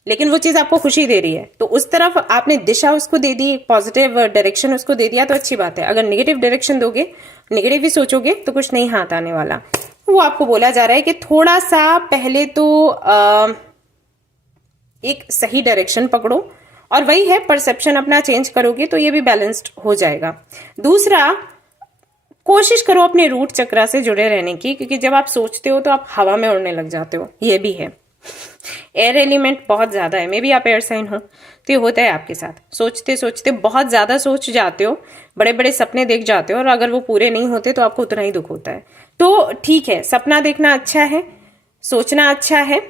लेकिन वो चीज आपको खुशी दे रही है तो उस तरफ आपने दिशा उसको दे दी, पॉजिटिव डायरेक्शन उसको दे दिया तो अच्छी बात है। अगर नेगेटिव डायरेक्शन दोगे, नेगेटिव ही सोचोगे तो कुछ नहीं हाथ आने वाला। वो आपको बोला जा रहा है कि थोड़ा सा पहले तो एक सही डायरेक्शन पकड़ो, और वही है परसेप्शन अपना चेंज करोगे तो ये भी बैलेंस्ड हो जाएगा। दूसरा, कोशिश करो अपने रूट चक्रा से जुड़े रहने की, क्योंकि जब आप सोचते हो तो आप हवा में उड़ने लग जाते हो, ये भी है। एयर एलिमेंट बहुत ज्यादा है, मे बी आप एयर साइन हो, तो ये होता है आपके साथ, सोचते सोचते बहुत ज़्यादा सोच जाते हो, बड़े बड़े सपने देख जाते हो और अगर वो पूरे नहीं होते तो आपको उतना ही दुख होता है। तो ठीक है, सपना देखना अच्छा है, सोचना अच्छा है,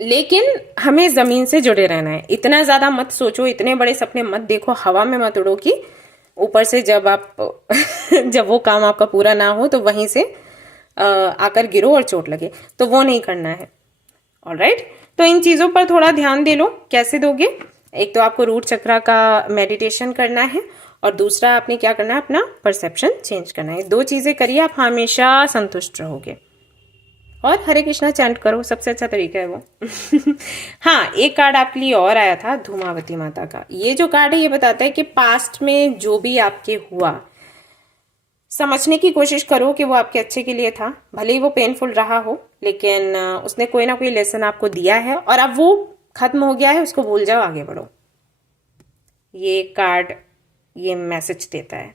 लेकिन हमें जमीन से जुड़े रहना है। इतना ज्यादा मत सोचो, इतने बड़े सपने मत देखो, हवा में मत उड़ो कि ऊपर से जब आप जब वो काम आपका पूरा ना हो तो वहीं से आकर गिरो और चोट लगे, तो वो नहीं करना है। ऑलराइट, तो इन चीजों पर थोड़ा ध्यान दे लो। कैसे दोगे? एक तो आपको रूट चक्रा का मेडिटेशन करना है और दूसरा आपने क्या करना है, अपना परसेप्शन चेंज करना है। दो चीजें करिए, आप हमेशा संतुष्ट रहोगे। और हरे कृष्णा चैंट करो, सबसे अच्छा तरीका है वो। हाँ, एक कार्ड आपके लिए और आया था, धूमावती माता का। ये जो कार्ड है ये बताता है कि पास्ट में जो भी आपके हुआ, समझने की कोशिश करो कि वो आपके अच्छे के लिए था। भले ही वो पेनफुल रहा हो, लेकिन उसने कोई ना कोई लेसन आपको दिया है और अब वो खत्म हो गया है, उसको भूल जाओ, आगे बढ़ो। ये कार्ड ये मैसेज देता है।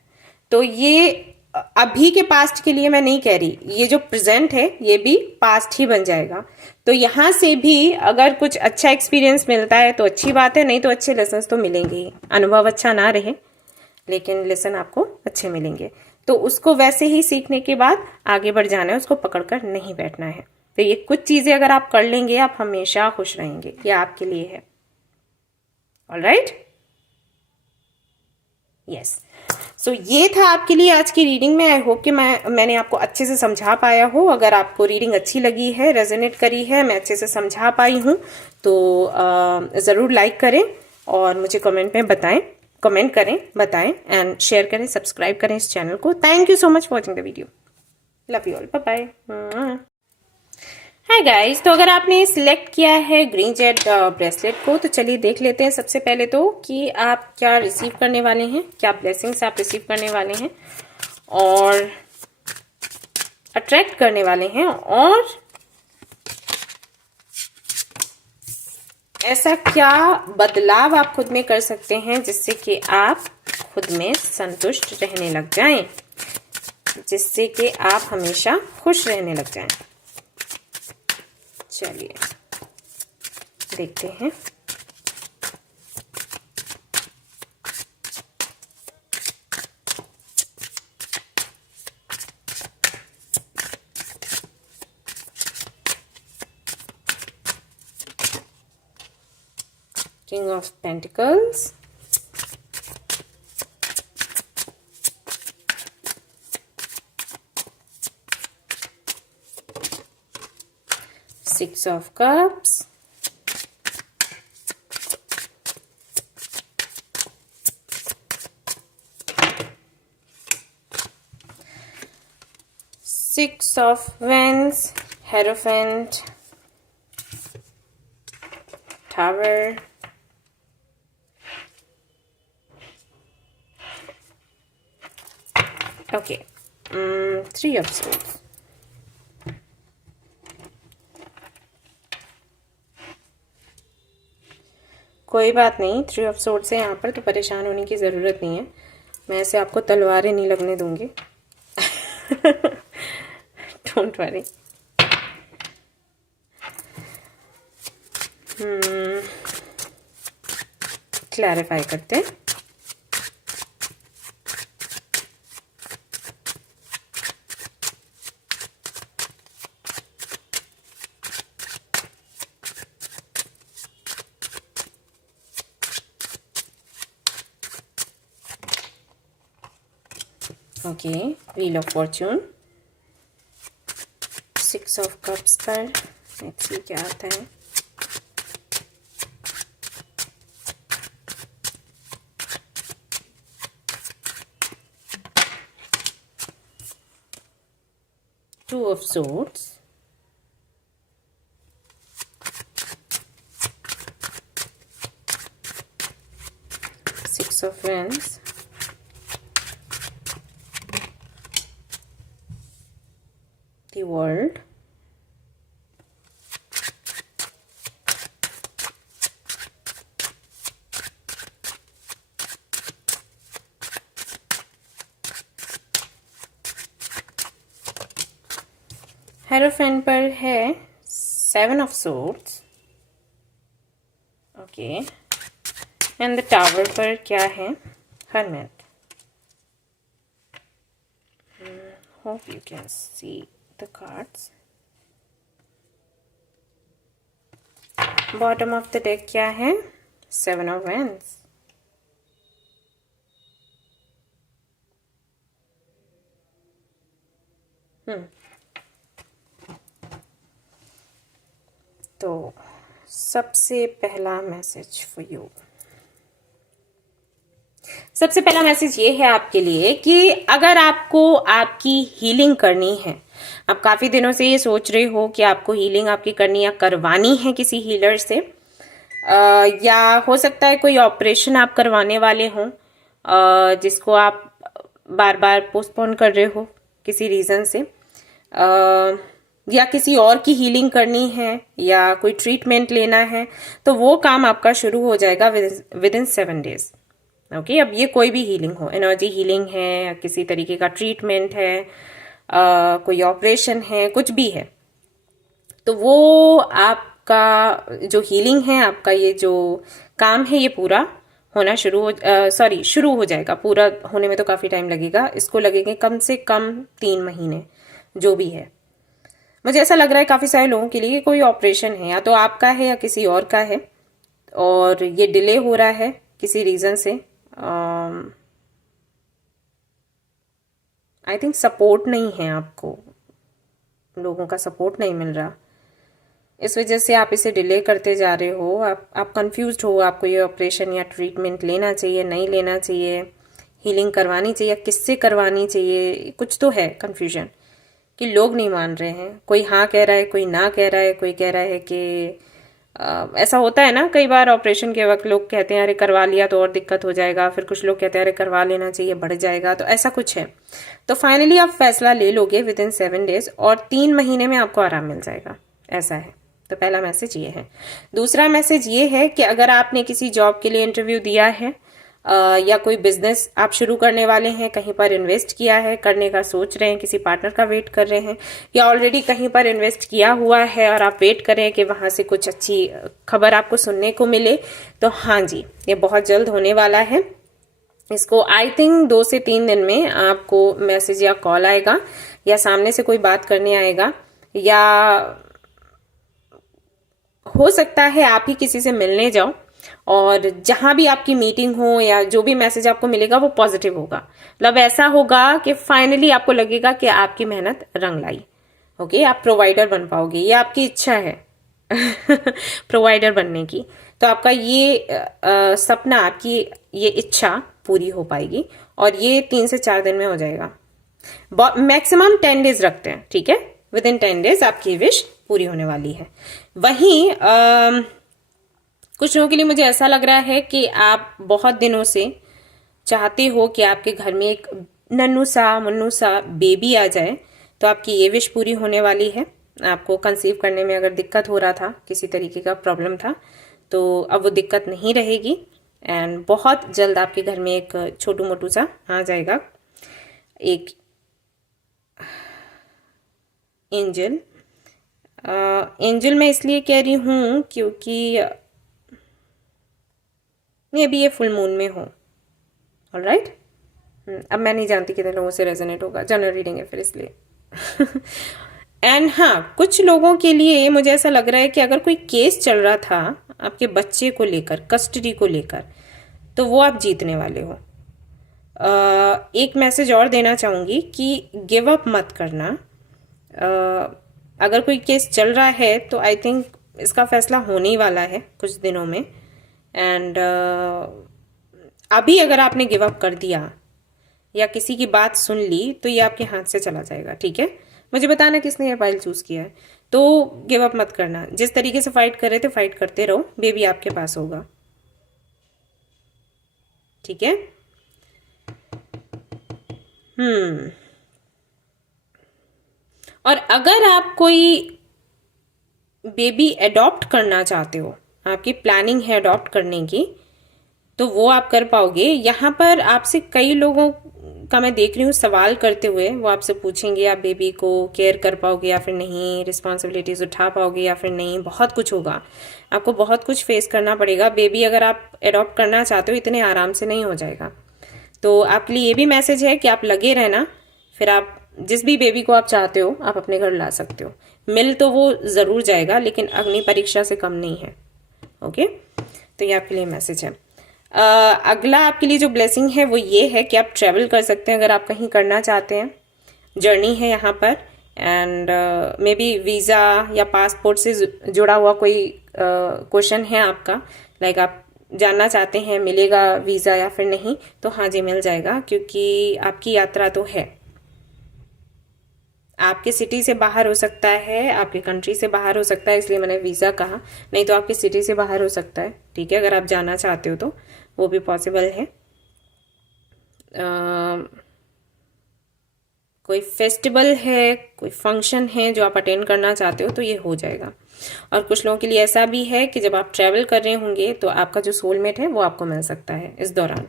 तो ये अभी के पास्ट के लिए मैं नहीं कह रही, ये जो प्रेजेंट है ये भी पास्ट ही बन जाएगा। तो यहां से भी अगर कुछ अच्छा एक्सपीरियंस मिलता है तो अच्छी बात है, नहीं तो अच्छे लेसन तो मिलेंगे ही। अनुभव अच्छा ना रहे लेकिन लेसन आपको अच्छे मिलेंगे, तो उसको वैसे ही सीखने के बाद आगे बढ़ जाना है, उसको पकड़कर नहीं बैठना है। तो ये कुछ चीजें अगर आप कर लेंगे, आप हमेशा खुश रहेंगे। ये आपके लिए है। Alright, yes. सो ये था आपके लिए आज की रीडिंग में। आई होप कि मैंने आपको अच्छे से समझा पाया हो। अगर आपको रीडिंग अच्छी लगी है, रेजोनेट करी है, मैं अच्छे से समझा पाई हूँ, तो ज़रूर लाइक करें और मुझे कमेंट में बताएं, कमेंट करें, बताएं एंड शेयर करें, सब्सक्राइब करें इस चैनल को। Thank you so much for watching the video. Love you all, bye bye. Hi guys, तो अगर आपने सिलेक्ट किया है ग्रीन जेड ब्रेसलेट को, तो चलिए देख लेते हैं सबसे पहले तो कि आप क्या रिसीव करने वाले हैं, क्या ब्लेसिंग्स आप रिसीव करने वाले हैं और अट्रैक्ट करने वाले हैं, और ऐसा क्या बदलाव आप खुद में कर सकते हैं जिससे कि आप खुद में संतुष्ट रहने लग जाएं, जिससे कि आप हमेशा खुश रहने लग जाएं। चलिए देखते हैं। King of Pentacles, Six of Cups, Six of Wands, Hierophant, Tower, okay, Three of Swords. कोई बात नहीं, थ्री ऑफ सोर्ड्स है यहाँ पर, तो परेशान होने की ज़रूरत नहीं है। मैं ऐसे आपको तलवारें नहीं लगने दूंगी। Don't worry. क्लैरिफाई करते हैं। Okay, wheel of Fortune, six of cups पर लेट्स सी क्या आता है। To of swords, six of wands, the world, hierophant पर है seven of swords, okay, and the tower पर क्या है? Hermit. Hope you can see the cards. Bottom of the deck क्या है? Seven of Wands. तो सबसे पहला मैसेज फॉर यू. सबसे पहला मैसेज ये है आपके लिए कि अगर आपको आपकी हीलिंग करनी है, आप काफी दिनों से ये सोच रहे हो कि आपको हीलिंग आपकी करनी या करवानी है किसी हीलर से, या हो सकता है कोई ऑपरेशन आप करवाने वाले हों जिसको आप बार बार पोस्टपोन कर रहे हो किसी रीजन से, या किसी और की हीलिंग करनी है या कोई ट्रीटमेंट लेना है, तो वो काम आपका शुरू हो जाएगा विद इन 7 days. ओके, अब ये कोई भी हीलिंग हो, एनर्जी हीलिंग है या किसी तरीके का ट्रीटमेंट है, कोई ऑपरेशन है, कुछ भी है, तो वो आपका जो हीलिंग है, आपका ये जो काम है, ये पूरा होना शुरू हो जाएगा. पूरा होने में तो काफी टाइम लगेगा, इसको लगेंगे कम से कम 3 महीने, जो भी है. मुझे ऐसा लग रहा है काफी सारे लोगों के लिए कोई ऑपरेशन है, या तो आपका है या किसी और का है, और ये डिले हो रहा है किसी रीजन से. आई थिंक सपोर्ट नहीं है, आपको लोगों का सपोर्ट नहीं मिल रहा, इस वजह से आप इसे डिले करते जा रहे हो. आप कंफ्यूज्ड हो, आपको ये ऑपरेशन या ट्रीटमेंट लेना चाहिए, नहीं लेना चाहिए, हीलिंग करवानी चाहिए, किससे करवानी चाहिए, कुछ तो है कंफ्यूजन कि लोग नहीं मान रहे हैं. कोई हाँ कह रहा है, कोई ना कह रहा है, कोई कह रहा है कि ऐसा होता है ना, कई बार ऑपरेशन के वक्त लोग कहते हैं अरे करवा लिया तो और दिक्कत हो जाएगा, फिर कुछ लोग कहते हैं अरे करवा लेना चाहिए, बढ़ जाएगा, तो ऐसा कुछ है. तो फाइनली आप फैसला ले लोगे विद इन 7 days, और 3 महीने में आपको आराम मिल जाएगा, ऐसा है. तो पहला मैसेज ये है. दूसरा मैसेज ये है कि अगर आपने किसी जॉब के लिए इंटरव्यू दिया है, या कोई बिजनेस आप शुरू करने वाले हैं, कहीं पर इन्वेस्ट किया है, करने का सोच रहे हैं, किसी पार्टनर का वेट कर रहे हैं, या ऑलरेडी कहीं पर इन्वेस्ट किया हुआ है और आप वेट कर रहे हैं कि वहां से कुछ अच्छी खबर आपको सुनने को मिले, तो हाँ जी, ये बहुत जल्द होने वाला है. इसको आई थिंक 2 से 3 दिन में आपको मैसेज या कॉल आएगा, या सामने से कोई बात करने आएगा, या हो सकता है आप ही किसी से मिलने जाओ, और जहां भी आपकी मीटिंग हो या जो भी मैसेज आपको मिलेगा वो पॉजिटिव होगा. मतलब ऐसा होगा कि फाइनली आपको लगेगा कि आपकी मेहनत रंग लाई. ओके, आप प्रोवाइडर बन पाओगे, ये आपकी इच्छा है प्रोवाइडर बनने की. तो आपका ये सपना, आपकी ये इच्छा पूरी हो पाएगी, और ये 3 से 4 दिन में हो जाएगा. मैक्सिमम 10 days रखते हैं, ठीक है. विद इन 10 days आपकी विश पूरी होने वाली है. वहीं कुछ लोगों के लिए मुझे ऐसा लग रहा है कि आप बहुत दिनों से चाहते हो कि आपके घर में एक नन्नू सा मुन्नू सा बेबी आ जाए, तो आपकी ये विश पूरी होने वाली है. आपको कंसीव करने में अगर दिक्कत हो रहा था, किसी तरीके का प्रॉब्लम था, तो अब वो दिक्कत नहीं रहेगी, एंड बहुत जल्द आपके घर में एक छोटू मोटू सा आ जाएगा, एक एंजल. एंजल मैं इसलिए कह रही हूं क्योंकि मे बी ये फुल मून में हो. ऑलराइट, अब मैं नहीं जानती कितने लोगों से रेजोनेट होगा, जनरल रीडिंग है फिर इसलिए. एंड हाँ, कुछ लोगों के लिए मुझे ऐसा लग रहा है कि अगर कोई केस चल रहा था आपके बच्चे को लेकर, कस्टडी को लेकर, तो वो आप जीतने वाले हो. एक मैसेज और देना चाहूंगी कि गिव अप मत करना. अगर कोई केस चल रहा है तो आई थिंक इसका फैसला होने ही वाला है कुछ दिनों में. एंड अभी अगर आपने गिव अप कर दिया या किसी की बात सुन ली, तो ये आपके हाथ से चला जाएगा, ठीक है. मुझे बताना किसने ये फाइल चूज किया है. तो गिव अप मत करना, जिस तरीके से फाइट कर रहे थे फाइट करते रहो, बेबी आपके पास होगा, ठीक है. और अगर आप कोई बेबी अडॉप्ट करना चाहते हो, आपकी प्लानिंग है अडॉप्ट करने की, तो वो आप कर पाओगे. यहाँ पर आपसे कई लोगों का मैं देख रही हूँ सवाल करते हुए, वो आपसे पूछेंगे आप बेबी को केयर कर पाओगे या फिर नहीं, रिस्पॉन्सिबिलिटीज़ उठा पाओगे या फिर नहीं, बहुत कुछ होगा, आपको बहुत कुछ फेस करना पड़ेगा। बेबी अगर आप अडॉप्ट करना चाहते हो इतने आराम से नहीं हो जाएगा। तो आपके लिए ये भी मैसेज है कि आप लगे रहना, फिर आप जिस भी बेबी को आप चाहते हो आप अपने घर ला सकते हो। मिल तो वो ज़रूर जाएगा लेकिन अग्नि परीक्षा से कम नहीं है। ओके, तो ये आपके लिए मैसेज है। अगला आपके लिए जो ब्लेसिंग है वो ये है कि आप ट्रैवल कर सकते हैं अगर आप कहीं करना चाहते हैं। जर्नी है यहाँ पर, एंड मे बी वीज़ा या पासपोर्ट से जुड़ा हुआ कोई क्वेश्चन है आपका, लाइक आप जानना चाहते हैं मिलेगा वीज़ा या फिर नहीं, तो हाँ जी मिल जाएगा, क्योंकि आपकी यात्रा तो है। आपके सिटी से बाहर हो सकता है, आपके कंट्री से बाहर हो सकता है, इसलिए मैंने वीज़ा कहा, नहीं तो आपके सिटी से बाहर हो सकता है। ठीक है, अगर आप जाना चाहते हो तो वो भी पॉसिबल है। कोई फेस्टिवल है, कोई फंक्शन है जो आप अटेंड करना चाहते हो तो ये हो जाएगा। और कुछ लोगों के लिए ऐसा भी है कि जब आप ट्रैवल कर रहे होंगे तो आपका जो सोलमेट है वो आपको मिल सकता है इस दौरान।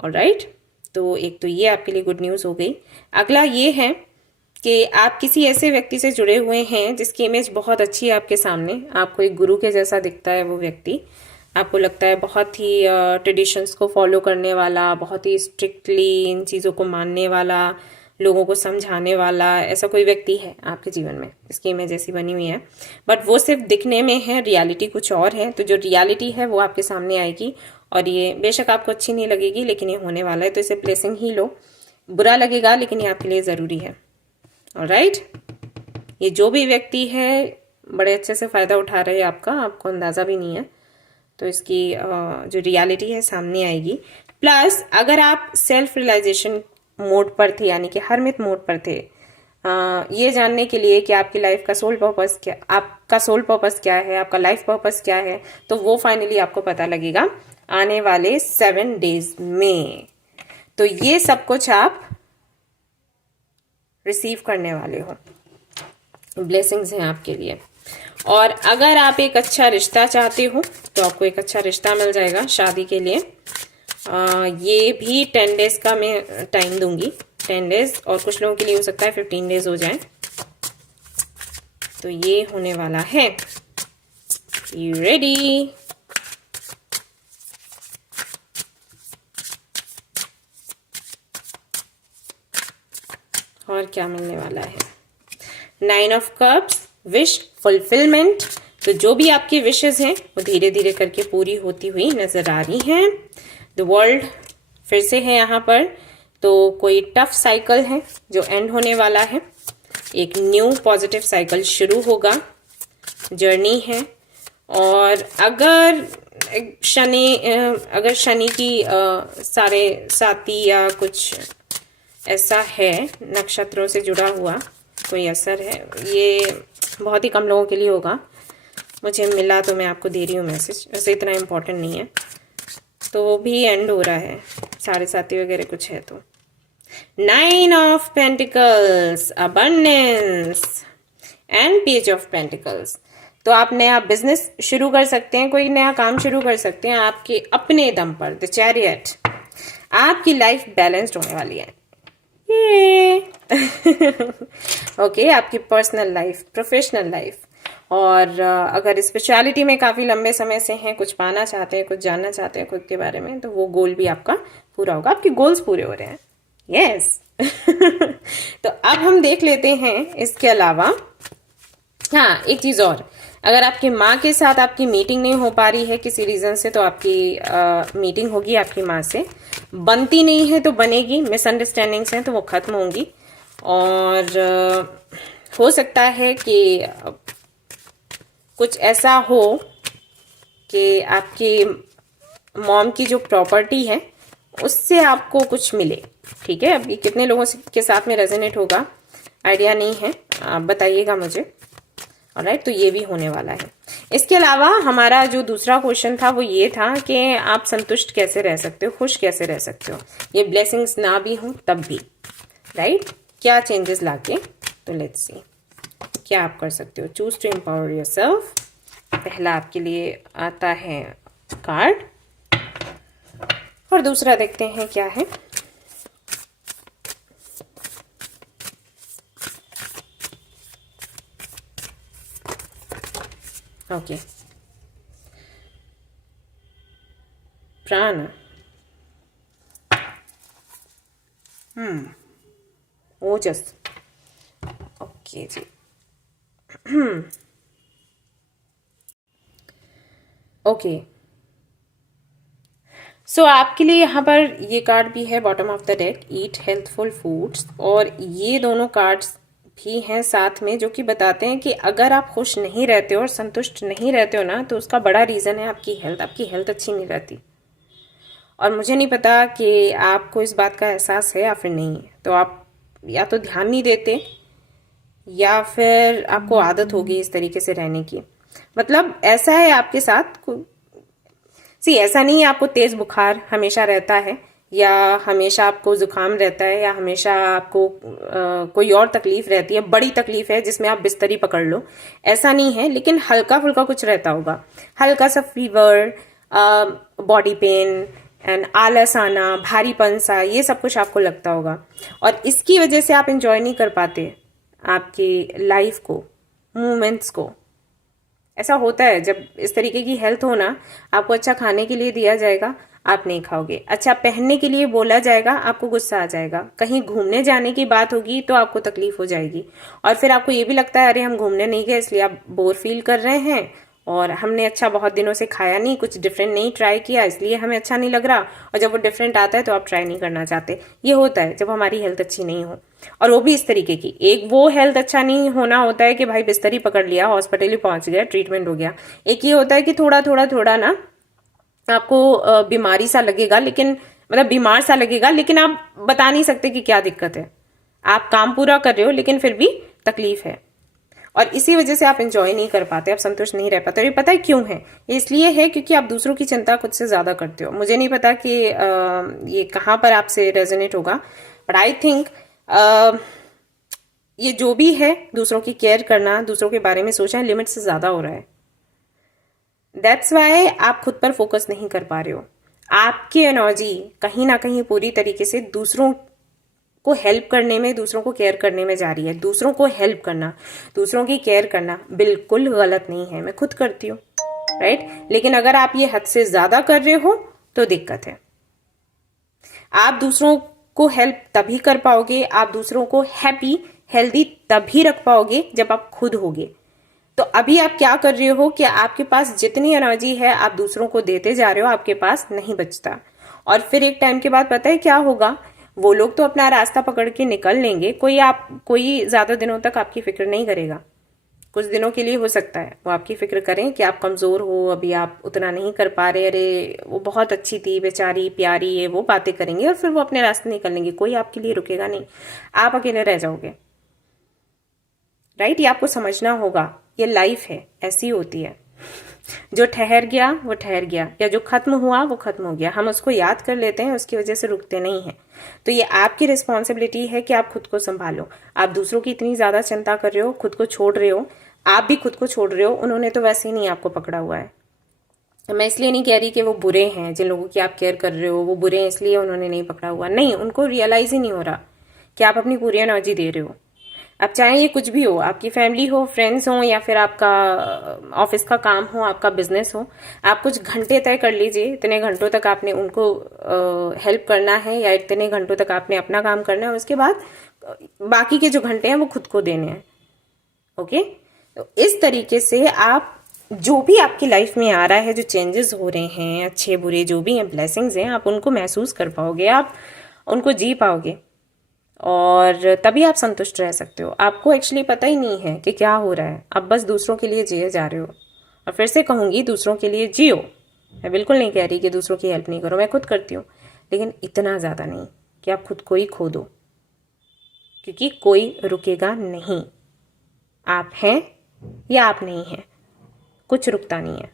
ऑलराइट, तो एक तो ये आपके लिए गुड न्यूज़ हो गई। अगला ये है कि आप किसी ऐसे व्यक्ति से जुड़े हुए हैं जिसकी इमेज बहुत अच्छी है आपके सामने, आपको एक गुरु के जैसा दिखता है वो व्यक्ति, आपको लगता है बहुत ही ट्रेडिशंस को फॉलो करने वाला, बहुत ही स्ट्रिक्टली इन चीज़ों को मानने वाला, लोगों को समझाने वाला, ऐसा कोई व्यक्ति है आपके जीवन में, इसकी इमेज ऐसी बनी हुई है। बट वो सिर्फ दिखने में है, रियलिटी कुछ और है। तो जो रियलिटी है वो आपके सामने आएगी और ये बेशक आपको अच्छी नहीं लगेगी लेकिन ये होने वाला है, तो इसे ब्लेसिंग ही लो। बुरा लगेगा लेकिन ये आपके लिए ज़रूरी है। ऑलराइट, ये जो भी व्यक्ति है बड़े अच्छे से फ़ायदा उठा रहे हैं आपका, आपको अंदाज़ा भी नहीं है, तो इसकी जो रियलिटी है सामने आएगी। प्लस अगर आप सेल्फ रियलाइजेशन मोड पर थे, यानी कि हरमित मोड पर थे, ये जानने के लिए कि आपकी लाइफ का सोल पर्पस क्या, आपका सोल पर्पस क्या है, आपका लाइफ पर्पस क्या है, तो वो फाइनली आपको पता लगेगा आने वाले 7 डेज में। तो ये सब कुछ आप रिसीव करने वाले हो, ब्लेसिंग्स हैं आपके लिए। और अगर आप एक अच्छा रिश्ता चाहते हो तो आपको एक अच्छा रिश्ता मिल जाएगा शादी के लिए। ये भी 10 डेज का मैं टाइम दूंगी, 10 डेज, और कुछ लोगों के लिए हो सकता है 15 डेज हो जाए। तो ये होने वाला है। You ready? और क्या मिलने वाला है? 9 ऑफ कप्स, विश फुलफिलमेंट। तो जो भी आपकी विशेस हैं वो धीरे धीरे करके पूरी होती हुई नजर आ रही हैं। द वर्ल्ड फिर से है यहाँ पर, तो कोई टफ साइकिल है जो एंड होने वाला है, एक न्यू पॉजिटिव साइकिल शुरू होगा, जर्नी है। और अगर शनि की सारे साथी या कुछ ऐसा है नक्षत्रों से जुड़ा हुआ कोई असर है, ये बहुत ही कम लोगों के लिए होगा, मुझे मिला तो मैं आपको दे रही हूँ मैसेज, वैसे इतना इम्पोर्टेंट नहीं है। तो वो भी एंड हो रहा है, साढ़े साथी वगैरह कुछ है। तो 9 of pentacles, abundance and page of pentacles. तो आप नया बिजनेस शुरू कर सकते हैं, कोई नया काम शुरू कर सकते हैं आपके अपने दम पर। द चैरियट, आपकी लाइफ बैलेंस्ड होने वाली है। ओके, आपकी पर्सनल लाइफ, प्रोफेशनल लाइफ, और अगर स्पिरिचुअलिटी में काफ़ी लंबे समय से हैं, कुछ पाना चाहते हैं, कुछ जानना चाहते हैं खुद के बारे में, तो वो गोल भी आपका पूरा होगा, आपके गोल्स पूरे हो रहे हैं। यस। तो अब हम देख लेते हैं इसके अलावा, हाँ एक चीज़ और, अगर आपकी माँ के साथ आपकी मीटिंग नहीं हो पा रही है किसी रीज़न से, तो आपकी मीटिंग होगी आपकी माँ से, बनती नहीं है तो बनेगी, मिसअंडरस्टैंडिंग्स हैं तो वो ख़त्म होंगी। और हो सकता है कि कुछ ऐसा हो कि आपकी मॉम की जो प्रॉपर्टी है उससे आपको कुछ मिले। ठीक है, अब ये कितने लोगों के साथ में रेजोनेट होगा आइडिया नहीं है, आप बताइएगा मुझे। ऑलराइट, तो ये भी होने वाला है। इसके अलावा हमारा जो दूसरा क्वेश्चन था वो ये था कि आप संतुष्ट कैसे रह सकते हो, खुश कैसे रह सकते हो, ये ब्लेसिंग्स ना भी हो तब भी, राइट? क्या चेंजेस लाके, तो लेट्स सी क्या आप कर सकते हो। चूज टू एम्पावर योरसेल्फ, पहला आपके लिए आता है कार्ड, और दूसरा देखते हैं क्या है। ओके, प्राण, ओजस, ओके जी। ओके, सो आपके लिए यहाँ पर ये कार्ड भी है bottom of the deck, eat healthful foods, और ये दोनों कार्ड्स भी हैं साथ में जो कि बताते हैं कि अगर आप खुश नहीं रहते हो और संतुष्ट नहीं रहते हो ना, तो उसका बड़ा रीज़न है आपकी हेल्थ अच्छी नहीं रहती। और मुझे नहीं पता कि आपको इस बात का एहसास है या फिर नहीं है, तो आप या तो ध्यान नहीं देते या फिर आपको आदत होगी इस तरीके से रहने की। मतलब ऐसा है आपके साथ, ऐसा नहीं है आपको तेज बुखार हमेशा रहता है या हमेशा आपको जुकाम रहता है या हमेशा आपको कोई और तकलीफ रहती है, बड़ी तकलीफ है जिसमें आप बिस्तरी पकड़ लो, ऐसा नहीं है। लेकिन हल्का फुल्का कुछ रहता होगा, हल्का सा फीवर, बॉडी पेन एंड आलस आना, भारीपन सा, ये सब कुछ आपको लगता होगा। और इसकी वजह से आप इंजॉय नहीं कर पाते आपकी लाइफ को, मोमेंट्स को। ऐसा होता है जब इस तरीके की हेल्थ हो ना, आपको अच्छा खाने के लिए दिया जाएगा, आप नहीं खाओगे। अच्छा पहनने के लिए बोला जाएगा, आपको गुस्सा आ जाएगा। कहीं घूमने जाने की बात होगी तो आपको तकलीफ हो जाएगी, और फिर आपको ये भी लगता है अरे हम घूमने नहीं गए इसलिए आप बोर फील कर रहे हैं, और हमने अच्छा बहुत दिनों से खाया नहीं, कुछ डिफरेंट नहीं ट्राई किया, इसलिए हमें अच्छा नहीं लग रहा। और जब वो डिफरेंट आता है तो आप ट्राई नहीं करना चाहते। ये होता है जब हमारी हेल्थ अच्छी नहीं हो, और वो भी इस तरीके की। एक वो हेल्थ अच्छा नहीं होना होता है कि भाई बिस्तरी पकड़ लिया, हॉस्पिटल ही पहुंच गया, ट्रीटमेंट हो गया। एक ये होता है कि थोड़ा थोड़ा थोड़ा ना आपको बीमारी सा लगेगा, लेकिन मतलब बीमार सा लगेगा, लेकिन आप बता नहीं सकते कि क्या दिक्कत है। आप काम पूरा कर रहे हो लेकिन फिर भी तकलीफ है, और इसी वजह से आप एंजॉय नहीं कर पाते, आप संतुष्ट नहीं रह पाते। और ये पता है क्यों है? ये इसलिए है क्योंकि आप दूसरों की चिंता खुद से ज्यादा करते हो। मुझे नहीं पता कि ये कहाँ पर आपसे रेजोनेट होगा, बट आई थिंक ये जो भी है, दूसरों की केयर करना, दूसरों के बारे में सोचना लिमिट से ज्यादा हो रहा है। दैट्स वाई आप खुद पर फोकस नहीं कर पा रहे हो। आपकी एनर्जी कहीं ना कहीं पूरी तरीके से दूसरों को हेल्प करने में, दूसरों को केयर करने में जा रही है। दूसरों को हेल्प करना, दूसरों की केयर करना बिल्कुल गलत नहीं है, मैं खुद करती हूँ, राइट। लेकिन अगर आप ये हद से ज्यादा कर रहे हो तो दिक्कत है। आप दूसरों को हेल्प तभी कर पाओगे, आप दूसरों को हैप्पी हेल्दी तभी रख पाओगे जब आप खुद होगे। तो अभी आप क्या कर रहे हो कि आपके पास जितनी एनर्जी है आप दूसरों को देते जा रहे हो, आपके पास नहीं बचता। और फिर एक टाइम के बाद पता है क्या होगा? वो लोग तो अपना रास्ता पकड़ के निकल लेंगे, कोई ज्यादा दिनों तक आपकी फिक्र नहीं करेगा। कुछ दिनों के लिए हो सकता है वो आपकी फिक्र करें कि आप कमजोर हो, अभी आप उतना नहीं कर पा रहे, अरे वो बहुत अच्छी थी, बेचारी प्यारी है, वो बातें करेंगे और फिर वो अपने रास्ते निकल लेंगे। कोई आपके लिए रुकेगा नहीं, आप अकेले रह जाओगे, राइट। ये आपको समझना होगा, ये लाइफ है, ऐसी होती है। जो ठहर गया वो ठहर गया, या जो खत्म हुआ वो खत्म हो गया। हम उसको याद कर लेते हैं, उसकी वजह से रुकते नहीं हैं। तो ये आपकी रिस्पॉन्सिबिलिटी है कि आप खुद को संभालो। आप दूसरों की इतनी ज्यादा चिंता कर रहे हो, खुद को छोड़ रहे हो, आप भी खुद को छोड़ रहे हो। उन्होंने तो वैसे ही नहीं आपको पकड़ा हुआ है। मैं इसलिए नहीं कह रही कि वो बुरे हैं, जिन लोगों की आप केयर कर रहे हो वो बुरे हैं इसलिए उन्होंने नहीं पकड़ा हुआ, नहीं, उनको रियलाइज ही नहीं हो रहा कि आप अपनी पूरी एनर्जी दे रहे हो। अब चाहे ये कुछ भी हो, आपकी फैमिली हो, फ्रेंड्स हो, या फिर आपका ऑफिस का काम हो, आपका बिजनेस हो, आप कुछ घंटे तय कर लीजिए, इतने घंटों तक आपने उनको हेल्प करना है या इतने घंटों तक आपने अपना काम करना है, और उसके बाद बाकी के जो घंटे हैं वो खुद को देने हैं। ओके, तो इस तरीके से आप जो भी आपकी लाइफ में आ रहा है, जो चेंजेस हो रहे हैं, अच्छे बुरे जो भी हैं, ब्लेसिंग्स हैं, आप उनको महसूस कर पाओगे, आप उनको जी पाओगे, और तभी आप संतुष्ट रह सकते हो। आपको एक्चुअली पता ही नहीं है कि क्या हो रहा है, आप बस दूसरों के लिए जिए जा रहे हो। और फिर से कहूंगी, दूसरों के लिए जियो। मैं बिल्कुल नहीं कह रही कि दूसरों की हेल्प नहीं करो, मैं खुद करती हूँ, लेकिन इतना ज़्यादा नहीं कि आप खुद को ही खो दो, क्योंकि कोई रुकेगा नहीं। आप हैं या आप नहीं हैं, कुछ रुकता नहीं है।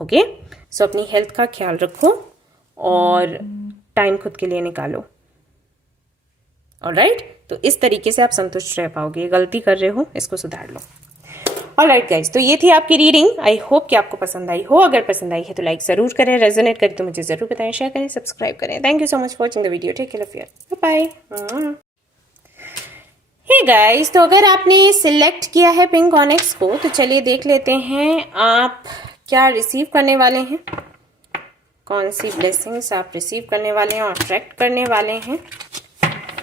ओके, सो अपनी हेल्थ का ख्याल रखो और टाइम खुद के लिए निकालो। ऑलराइट, तो इस तरीके से आप संतुष्ट रह पाओगे। गलती कर रहे हो, इसको सुधार लो। ऑलराइट गाइज, तो ये थी आपकी रीडिंग। आई होप कि आपको पसंद आई हो। अगर पसंद आई है तो लाइक जरूर करें, रेजोनेट करें तो मुझे जरूर बताएं, शेयर करें, सब्सक्राइब करें। Thank you so much for watching the video. Take care of your, bye bye. Hey guys, तो अगर आपने सिलेक्ट किया है पिंक ऑनिक्स को तो चलिए देख लेते हैं आप क्या रिसीव करने वाले हैं, कौन सी ब्लेसिंग्स आप रिसीव करने वाले हैं और अट्रैक्ट करने वाले हैं।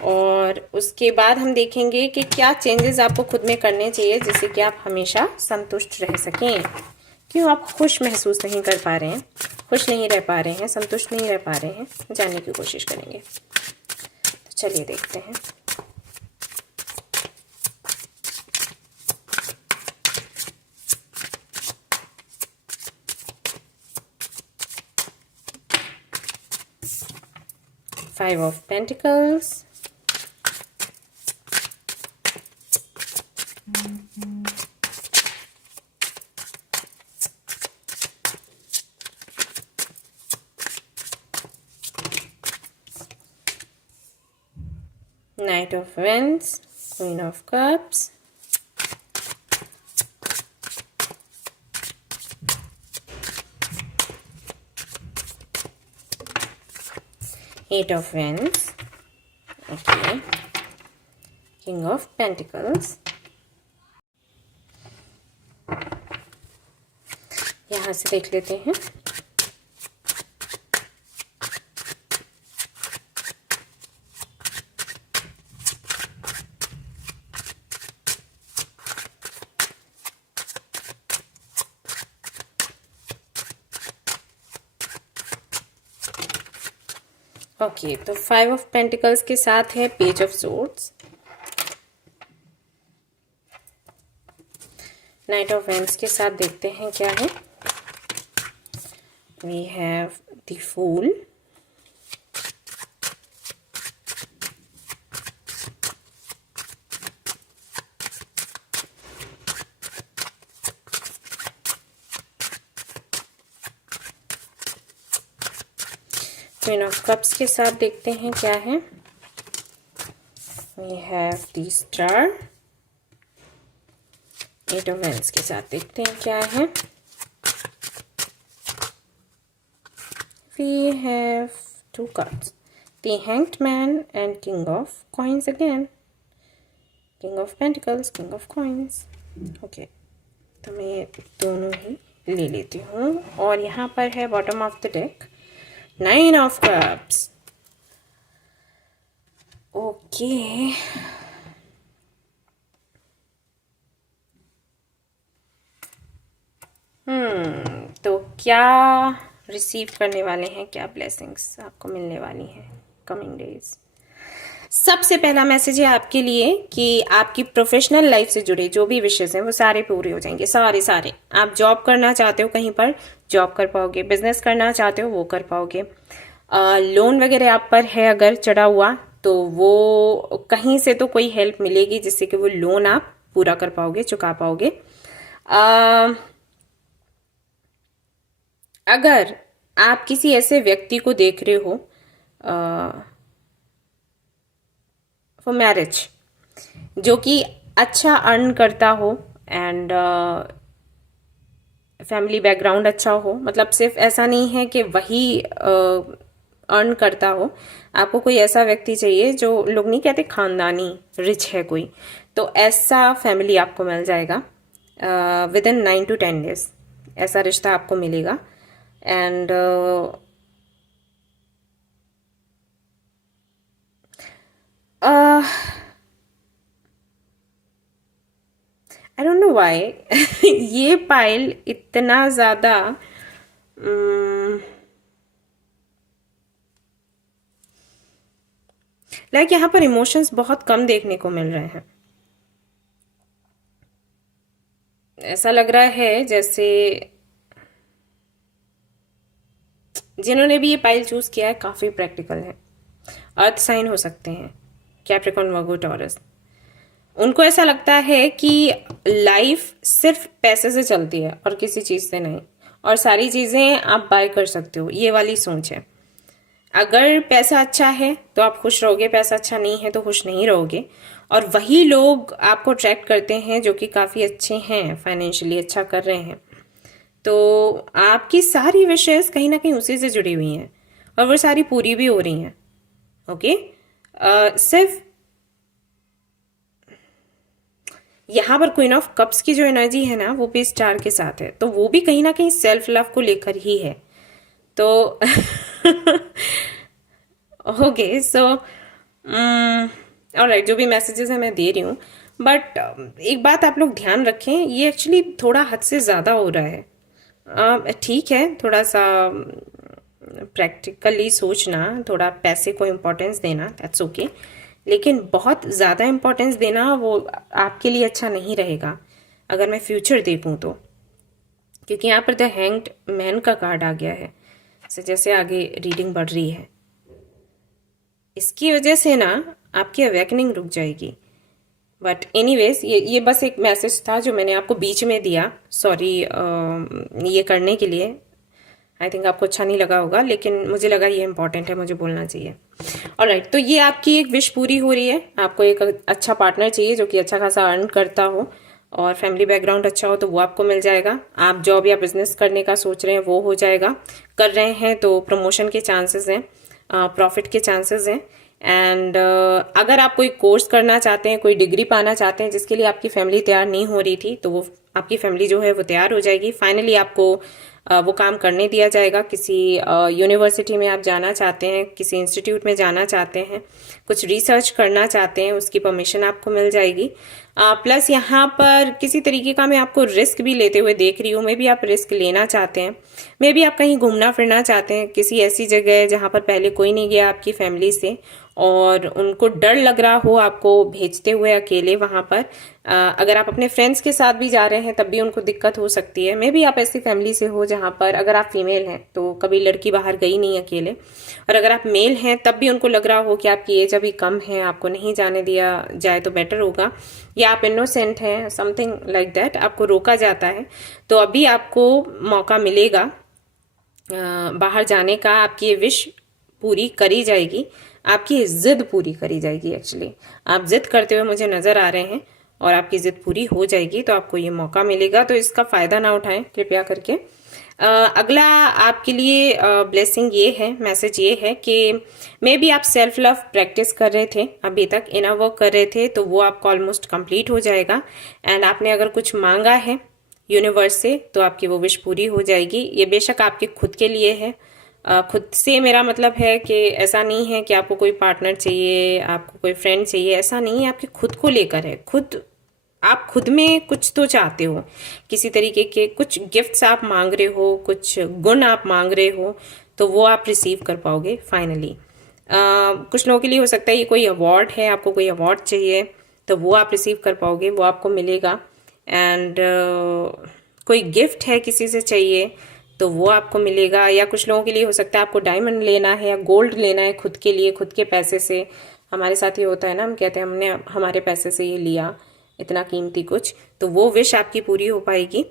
और उसके बाद हम देखेंगे कि क्या चेंजेस आपको खुद में करने चाहिए जिससे कि आप हमेशा संतुष्ट रह सकें। क्यों आप खुश महसूस नहीं कर पा रहे हैं, खुश नहीं रह पा रहे हैं, संतुष्ट नहीं रह पा रहे हैं, जानने की कोशिश करेंगे। तो चलिए देखते हैं। Five of Pentacles, Knight of Wands, Queen of Cups, Eight of Wands, okay, King of Pentacles। यहाँ से देख लेते हैं। ओके, तो फाइव ऑफ पेंटिकल्स के साथ है page of swords, knight of wands के साथ देखते हैं क्या है। We have the fool, queen of cups के साथ देखते हैं क्या है। We have the star, eight of wands के साथ देखते हैं क्या है। We have two cards, the hanged man and king of coins again, king of pentacles, king of coins. Okay, तो मैं दोनों ही ले लेती हूँ। और यहाँ पर है bottom of the deck nine of cups. Okay, तो क्या रिसीव करने वाले हैं, क्या ब्लेसिंग्स आपको मिलने वाली हैं कमिंग डेज। सबसे पहला मैसेज है आपके लिए कि आपकी प्रोफेशनल लाइफ से जुड़े जो भी विशेष हैं वो सारे पूरे हो जाएंगे, सारे सारे। आप जॉब करना चाहते हो कहीं पर, जॉब कर पाओगे, बिजनेस करना चाहते हो वो कर पाओगे, लोन वगैरह आप पर है अगर चढ़ा हुआ तो वो कहीं से तो कोई हेल्प मिलेगी जिससे कि वो लोन आप पूरा कर पाओगे, चुका पाओगे। अगर आप किसी ऐसे व्यक्ति को देख रहे हो फॉर मैरिज जो कि अच्छा अर्न करता हो एंड फैमिली बैकग्राउंड अच्छा हो, मतलब सिर्फ ऐसा नहीं है कि वही अर्न करता हो, आपको कोई ऐसा व्यक्ति चाहिए जो लोग नहीं कहते खानदानी रिच है कोई, तो ऐसा फैमिली आपको मिल जाएगा विद इन 9 to 10 days। ऐसा रिश्ता आपको मिलेगा and I don't know why ये पाइल इतना ज्यादा लाइक यहाँ पर इमोशंस बहुत कम देखने को मिल रहे हैं। ऐसा लग रहा है जैसे जिन्होंने भी ये पाइल चूज किया है काफी प्रैक्टिकल है, अर्थ साइन हो सकते हैं, कैप्रिकॉर्न, वर्गो, टॉरस। उनको ऐसा लगता है कि लाइफ सिर्फ पैसे से चलती है और किसी चीज से नहीं, और सारी चीजें आप बाय कर सकते हो, ये वाली सोच है। अगर पैसा अच्छा है तो आप खुश रहोगे, पैसा अच्छा नहीं है तो खुश नहीं रहोगे। और वही लोग आपको अट्रैक्ट करते हैं जो कि काफी अच्छे हैं, फाइनेंशियली अच्छा कर रहे हैं। तो आपकी सारी विशेष कहीं ना कहीं उसी से जुड़ी हुई हैं और वो सारी पूरी भी हो रही हैं। ओके, सिर्फ यहाँ पर क्वीन ऑफ कप्स की जो एनर्जी है ना वो भी स्टार के साथ है, तो वो भी कहीं ना कहीं सेल्फ लव को लेकर ही है। तो ओके सो ऑलराइट, जो भी मैसेजेस है मैं दे रही हूँ, बट एक बात आप लोग ध्यान रखें, ये एक्चुअली थोड़ा हद से ज़्यादा हो रहा है। ठीक है, थोड़ा सा प्रैक्टिकली सोचना, थोड़ा पैसे को इम्पोर्टेंस देना, दैट्स ओके, लेकिन बहुत ज़्यादा इम्पोर्टेंस देना वो आपके लिए अच्छा नहीं रहेगा अगर मैं फ्यूचर देखूँ तो, क्योंकि यहाँ पर द हैंग्ड मैन का कार्ड आ गया है। जैसे आगे रीडिंग बढ़ रही है, इसकी वजह से ना आपकी अवेकनिंग रुक जाएगी। बट एनीवेज ये बस एक मैसेज था जो मैंने आपको बीच में दिया, सॉरी ये करने के लिए। आई थिंक आपको अच्छा नहीं लगा होगा, लेकिन मुझे लगा ये इंपॉर्टेंट है, मुझे बोलना चाहिए। ऑलराइट, तो ये आपकी एक विश पूरी हो रही है। आपको एक अच्छा पार्टनर चाहिए जो कि अच्छा खासा अर्न करता हो और फैमिली बैकग्राउंड अच्छा हो, तो वो आपको मिल जाएगा। आप जॉब या बिजनेस करने का सोच रहे हैं वो हो जाएगा, कर रहे हैं तो प्रमोशन के चांसेस हैं, प्रॉफिट के चांसेस हैं। एंड अगर आप कोई कोर्स करना चाहते हैं, कोई डिग्री पाना चाहते हैं जिसके लिए आपकी फैमिली तैयार नहीं हो रही थी, तो वो आपकी फैमिली जो है वो तैयार हो जाएगी। फाइनली आपको वो काम करने दिया जाएगा। किसी यूनिवर्सिटी में आप जाना चाहते हैं, किसी इंस्टीट्यूट में जाना चाहते हैं, कुछ रिसर्च करना चाहते हैं, उसकी परमिशन आपको मिल जाएगी। प्लस यहाँ पर किसी तरीके का मैं आपको रिस्क भी लेते हुए देख रही हूँ। मे बी आप रिस्क लेना चाहते हैं, मे बी आप कहीं घूमना फिरना चाहते हैं, किसी ऐसी जगह जहाँ पर पहले कोई नहीं गया आपकी फैमिली से और उनको डर लग रहा हो आपको भेजते हुए अकेले वहाँ पर। अगर आप अपने फ्रेंड्स के साथ भी जा रहे हैं तब भी उनको दिक्कत हो सकती है। मे बी आप ऐसी फैमिली से हो जहाँ पर अगर आप फीमेल हैं तो कभी लड़की बाहर गई नहीं अकेले, और अगर आप मेल हैं तब भी उनको लग रहा हो कि आपकी एज अभी कम है, आपको नहीं जाने दिया जाए तो बेटर होगा, या आप इनोसेंट हैं, समथिंग लाइक दैट, आपको रोका जाता है, तो अभी आपको मौका मिलेगा बाहर जाने का। आपकी ये विश पूरी करी जाएगी, आपकी जिद पूरी करी जाएगी। एक्चुअली आप जिद करते हुए मुझे नजर आ रहे हैं और आपकी जिद पूरी हो जाएगी, तो आपको ये मौका मिलेगा, तो इसका फायदा ना उठाएं कृपया करके। अगला आपके लिए ब्लेसिंग ये है, मैसेज ये है कि मे बी आप सेल्फ लव प्रैक्टिस कर रहे थे, अभी तक इनर वर्क कर रहे थे, तो वो आपका ऑलमोस्ट कंप्लीट हो जाएगा। एंड आपने अगर कुछ मांगा है यूनिवर्स से तो आपकी वो विश पूरी हो जाएगी। ये बेशक आपके खुद के लिए है। खुद से मेरा मतलब है कि ऐसा नहीं है कि आपको कोई पार्टनर चाहिए, आपको कोई फ्रेंड चाहिए, ऐसा नहीं है, आपके खुद को लेकर है। आप खुद में कुछ तो चाहते हो, किसी तरीके के कुछ गिफ्ट्स आप मांग रहे हो, कुछ गुण आप मांग रहे हो, तो वो आप रिसीव कर पाओगे फाइनली। कुछ लोगों के लिए हो सकता है ये कोई अवार्ड है, आपको कोई अवार्ड चाहिए तो वो आप रिसीव कर पाओगे, वो आपको मिलेगा। एंड कोई गिफ्ट है किसी से चाहिए तो वो आपको मिलेगा, या कुछ लोगों के लिए हो सकता है आपको डायमंड लेना है या गोल्ड लेना है खुद के लिए, खुद के पैसे से। हमारे साथ ये होता है ना, हम कहते हैं हमने हमारे पैसे से ये लिया, इतना कीमती कुछ, तो वो विश आपकी पूरी हो पाएगी।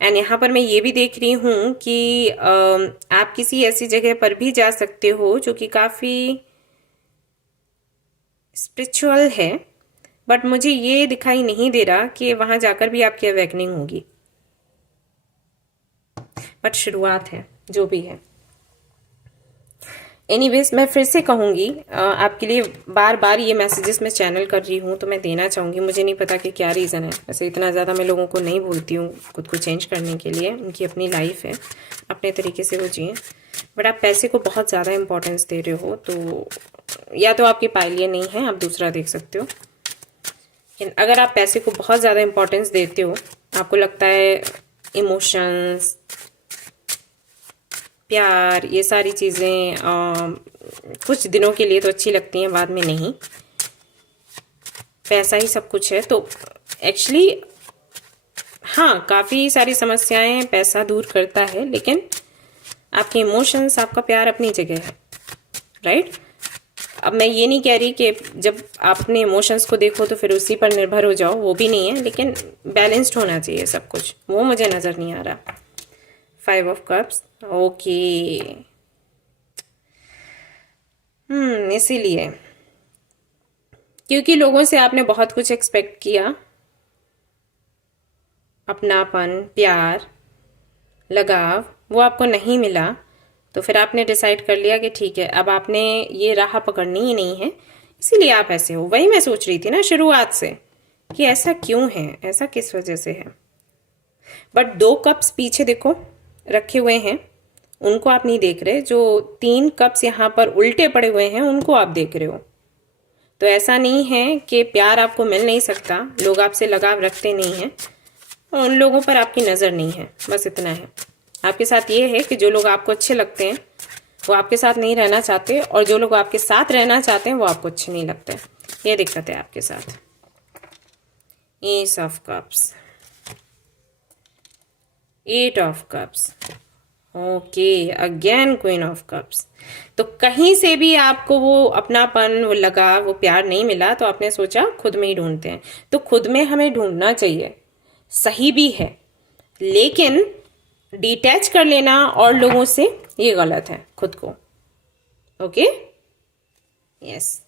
एंड यहाँ पर मैं ये भी देख रही हूँ कि आप किसी ऐसी जगह पर भी जा सकते हो जो कि काफ़ी स्पिरिचुअल है, बट मुझे ये दिखाई नहीं दे रहा कि वहाँ जाकर भी आपकी अवेकनिंग होगी, बट शुरुआत है जो भी है। एनीवेज मैं फिर से कहूँगी, आपके लिए बार बार ये मैसेजेस मैं चैनल कर रही हूँ तो मैं देना चाहूँगी। मुझे नहीं पता कि क्या रीज़न है, वैसे इतना ज़्यादा मैं लोगों को नहीं बोलती हूँ खुद को चेंज करने के लिए, उनकी अपनी लाइफ है, अपने तरीके से वो जिए। बट आप पैसे को बहुत ज़्यादा इंपॉर्टेंस दे रहे हो, तो या तो आपके पाइलिए नहीं है, आप दूसरा देख सकते हो। लेकिन अगर आप पैसे को बहुत ज़्यादा इंपॉर्टेंस देते हो, आपको लगता है इमोशंस, प्यार, ये सारी चीज़ें कुछ दिनों के लिए तो अच्छी लगती हैं, बाद में नहीं, पैसा ही सब कुछ है, तो एक्चुअली हाँ काफ़ी सारी समस्याएं पैसा दूर करता है, लेकिन आपके इमोशंस, आपका प्यार अपनी जगह है, राइट। अब मैं ये नहीं कह रही कि जब आप अपने इमोशंस को देखो तो फिर उसी पर निर्भर हो जाओ, वो भी नहीं है, लेकिन बैलेंस्ड होना चाहिए सब कुछ, वो मुझे नज़र नहीं आ रहा। 5 ऑफ कप्स, ओके। इसीलिए क्योंकि लोगों से आपने बहुत कुछ एक्सपेक्ट किया, अपनापन, प्यार, लगाव, वो आपको नहीं मिला, तो फिर आपने डिसाइड कर लिया कि ठीक है अब आपने ये राह पकड़नी ही नहीं है, इसीलिए आप ऐसे हो। वही मैं सोच रही थी ना शुरुआत से कि ऐसा क्यों है, ऐसा किस वजह से है। बट 2 कप्स पीछे देखो रखे हुए हैं, उनको आप नहीं देख रहे। जो 3 कप्स यहाँ पर उल्टे पड़े हुए हैं उनको आप देख रहे हो। तो ऐसा नहीं है कि प्यार आपको मिल नहीं सकता, लोग आपसे लगाव रखते नहीं हैं, और उन लोगों पर आपकी नज़र नहीं है, बस इतना है। आपके साथ ये है कि जो लोग आपको अच्छे लगते हैं वो आपके साथ नहीं रहना चाहते, और जो लोग आपके साथ रहना चाहते हैं वो आपको अच्छे नहीं लगते। ये दिक्कत है आपके साथ। S of cups, 8 of cups, okay, again queen of cups. तो कहीं से भी आपको वो अपनापन, वो लगाव, वो प्यार नहीं मिला, तो आपने सोचा खुद में ही ढूंढते हैं। तो खुद में हमें ढूंढना चाहिए, सही भी है, लेकिन डिटैच कर लेना और लोगों से, ये गलत है खुद को। Okay, yes.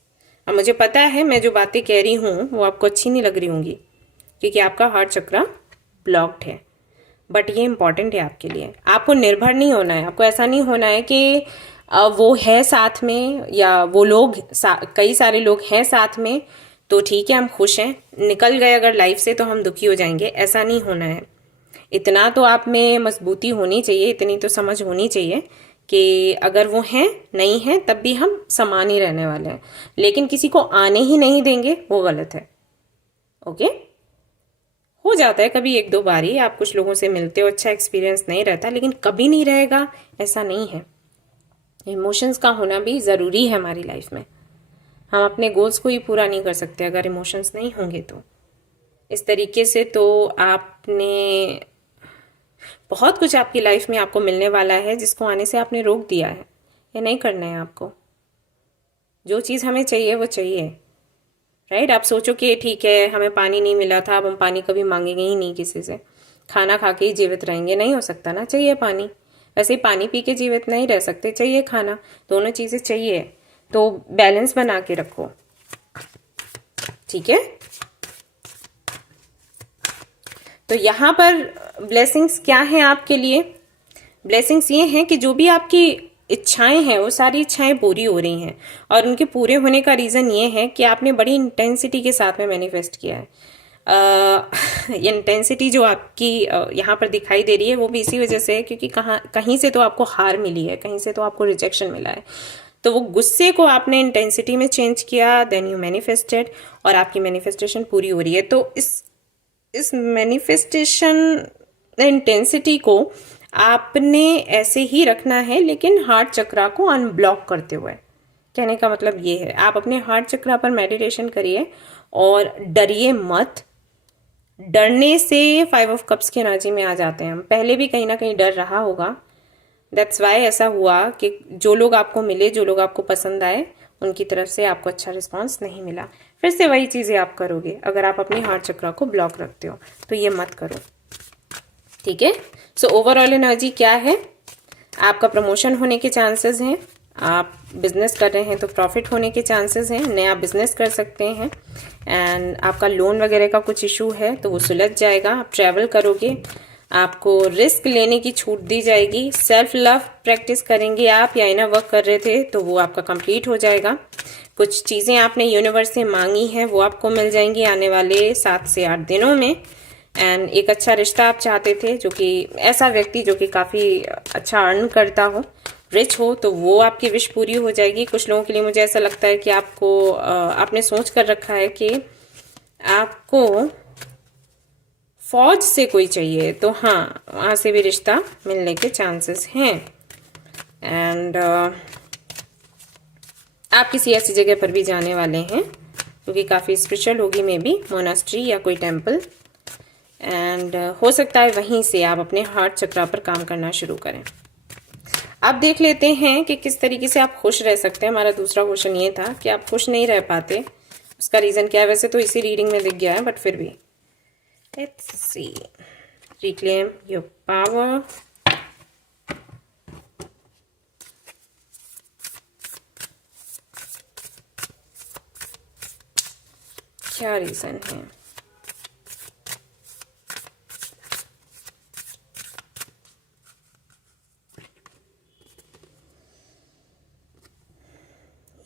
अब मुझे पता है मैं जो बातें कह रही हूँ वो आपको अच्छी नहीं लग रही होंगी, क्योंकि आपका हार्ट चक्र ब्लॉक्ड है। बट ये इंपॉर्टेंट है आपके लिए। आपको निर्भर नहीं होना है, आपको ऐसा नहीं होना है कि वो है साथ में, या वो लोग कई सारे लोग हैं साथ में तो ठीक है हम खुश हैं, निकल गए अगर लाइफ से तो हम दुखी हो जाएंगे। ऐसा नहीं होना है। इतना तो आप में मजबूती होनी चाहिए, इतनी तो समझ होनी चाहिए कि अगर वो हैं नहीं हैं तब भी हम समान ही रहने वाले हैं, लेकिन किसी को आने ही नहीं देंगे, वो गलत है। ओके, हो जाता है कभी 1-2 बार ही आप कुछ लोगों से मिलते हो, अच्छा एक्सपीरियंस नहीं रहता, लेकिन कभी नहीं रहेगा ऐसा नहीं है। इमोशंस का होना भी ज़रूरी है हमारी लाइफ में। हम अपने गोल्स को ही पूरा नहीं कर सकते अगर इमोशंस नहीं होंगे तो। इस तरीके से तो आपने बहुत कुछ आपकी लाइफ में आपको मिलने वाला है जिसको आने से आपने रोक दिया है। ये नहीं करना है आपको। जो चीज़ हमें चाहिए वो चाहिए, राइट। आप सोचो कि ठीक है हमें पानी नहीं मिला था, अब हम पानी कभी मांगेंगे ही नहीं किसी से, खाना खा के ही जीवित रहेंगे, नहीं हो सकता ना, चाहिए पानी। वैसे ही पानी पी के जीवित नहीं रह सकते, चाहिए खाना, दोनों चीज़ें चाहिए। तो बैलेंस बना के रखो, ठीक है। तो यहाँ पर ब्लेसिंग्स क्या हैं आपके लिए? ब्लेसिंग्स ये हैं कि जो भी आपकी इच्छाएं हैं वो सारी इच्छाएं पूरी हो रही हैं, और उनके पूरे होने का रीज़न ये है कि आपने बड़ी इंटेंसिटी के साथ में मैनिफेस्ट किया है। ये इंटेंसिटी जो आपकी यहाँ पर दिखाई दे रही है वो भी इसी वजह से है क्योंकि कहीं से तो आपको हार मिली है, कहीं से तो आपको रिजेक्शन मिला है। तो वो गुस्से को आपने इंटेंसिटी में चेंज किया, देन यू मैनिफेस्टेड, और आपकी मैनिफेस्टेशन पूरी हो रही है। तो इस मैनिफेस्टेशन इंटेंसिटी को आपने ऐसे ही रखना है, लेकिन हार्ट चक्रा को अनब्लॉक करते हुए। कहने का मतलब ये है, आप अपने हार्ट चक्रा पर मेडिटेशन करिए और डरिए मत। डरने से 5 ऑफ कप्स की एनर्जी में आ जाते हैं हम। पहले भी कहीं ना कहीं डर रहा होगा, दैट्स वाई ऐसा हुआ कि जो लोग आपको मिले, जो लोग आपको पसंद आए, उनकी तरफ से आपको अच्छा रिस्पांस नहीं मिला। फिर से वही चीज़ें आप करोगे अगर आप अपनी हार्ट चक्रा को ब्लॉक रखते हो, तो ये मत करो, ठीक है। सो ओवरऑल एनर्जी क्या है? आपका प्रमोशन होने के चांसेस हैं, आप बिजनेस कर रहे हैं तो प्रॉफिट होने के चांसेस हैं, नया बिजनेस कर सकते हैं। एंड आपका लोन वगैरह का कुछ इशू है तो वो सुलझ जाएगा। आप ट्रैवल करोगे, आपको रिस्क लेने की छूट दी जाएगी। सेल्फ लव प्रैक्टिस करेंगे आप, या इनर वर्क कर रहे थे तो वो आपका कंप्लीट हो जाएगा। कुछ चीज़ें आपने यूनिवर्स से मांगी हैं वो आपको मिल जाएंगी आने वाले 7 से 8 दिनों में। एंड एक अच्छा रिश्ता आप चाहते थे, जो कि ऐसा व्यक्ति जो कि काफ़ी अच्छा अर्न करता हो, रिच हो, तो वो आपकी विश पूरी हो जाएगी। कुछ लोगों के लिए मुझे ऐसा लगता है कि आपने सोच कर रखा है कि आपको फौज से कोई चाहिए, तो हाँ वहाँ से भी रिश्ता मिलने के चांसेस हैं। एंड आप किसी ऐसी जगह पर भी जाने वाले हैं जो कि काफ़ी स्पिरिचुअल होगी, मे बी मोनास्ट्री या कोई टेम्पल। एंड हो सकता है वहीं से आप अपने हार्ट चक्रा पर काम करना शुरू करें। अब देख लेते हैं कि किस तरीके से आप खुश रह सकते हैं। हमारा दूसरा क्वेश्चन ये था कि आप खुश नहीं रह पाते, उसका रीज़न क्या है? वैसे तो इसी रीडिंग में दिख गया है, बट फिर भी let's see. Reclaim your power, क्या रीज़न है?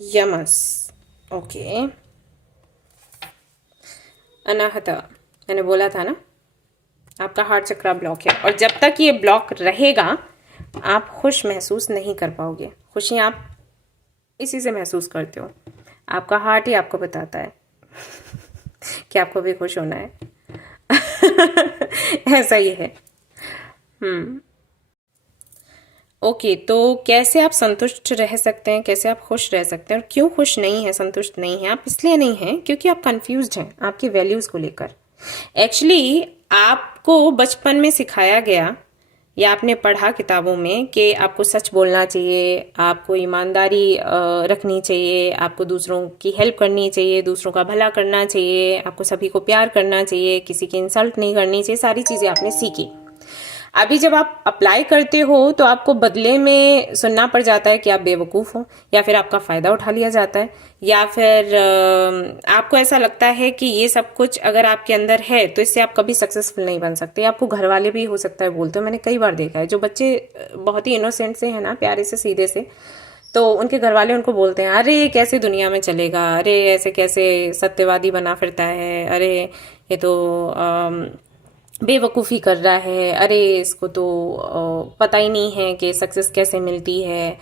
यमस, ओके। अनाहता, मैंने बोला था ना, आपका हार्ट चक्रा ब्लॉक है और जब तक ये ब्लॉक रहेगा आप खुश महसूस नहीं कर पाओगे। खुशी आप इसी से महसूस करते हो, आपका हार्ट ही आपको बताता है कि आपको भी खुश होना है। ऐसा ही है। ओके, तो कैसे आप संतुष्ट रह सकते हैं, कैसे आप खुश रह सकते हैं और क्यों खुश नहीं है, संतुष्ट नहीं है? आप इसलिए नहीं हैं क्योंकि आप कंफ्यूज्ड हैं आपके वैल्यूज को लेकर। एक्चुअली आपको बचपन में सिखाया गया या आपने पढ़ा किताबों में कि आपको सच बोलना चाहिए, आपको ईमानदारी रखनी चाहिए, आपको दूसरों की हेल्प करनी चाहिए, दूसरों का भला करना चाहिए, आपको सभी को प्यार करना चाहिए, किसी की इंसल्ट नहीं करनी चाहिए, सारी चीजें आपने सीखी। अभी जब आप अप्लाई करते हो तो आपको बदले में सुनना पड़ जाता है कि आप बेवकूफ़ हो, या फिर आपका फ़ायदा उठा लिया जाता है, या फिर आपको ऐसा लगता है कि ये सब कुछ अगर आपके अंदर है तो इससे आप कभी सक्सेसफुल नहीं बन सकते। आपको घर वाले भी हो सकता है बोलते हो, मैंने कई बार देखा है, जो बच्चे बहुत ही इनोसेंट से हैं ना, प्यारे से सीधे से, तो उनके घर वाले उनको बोलते हैं अरे कैसे दुनिया में चलेगा, अरे ऐसे कैसे सत्यवादी बना फिरता है, अरे ये तो बेवकूफ़ी कर रहा है, अरे इसको तो पता ही नहीं है कि सक्सेस कैसे मिलती है,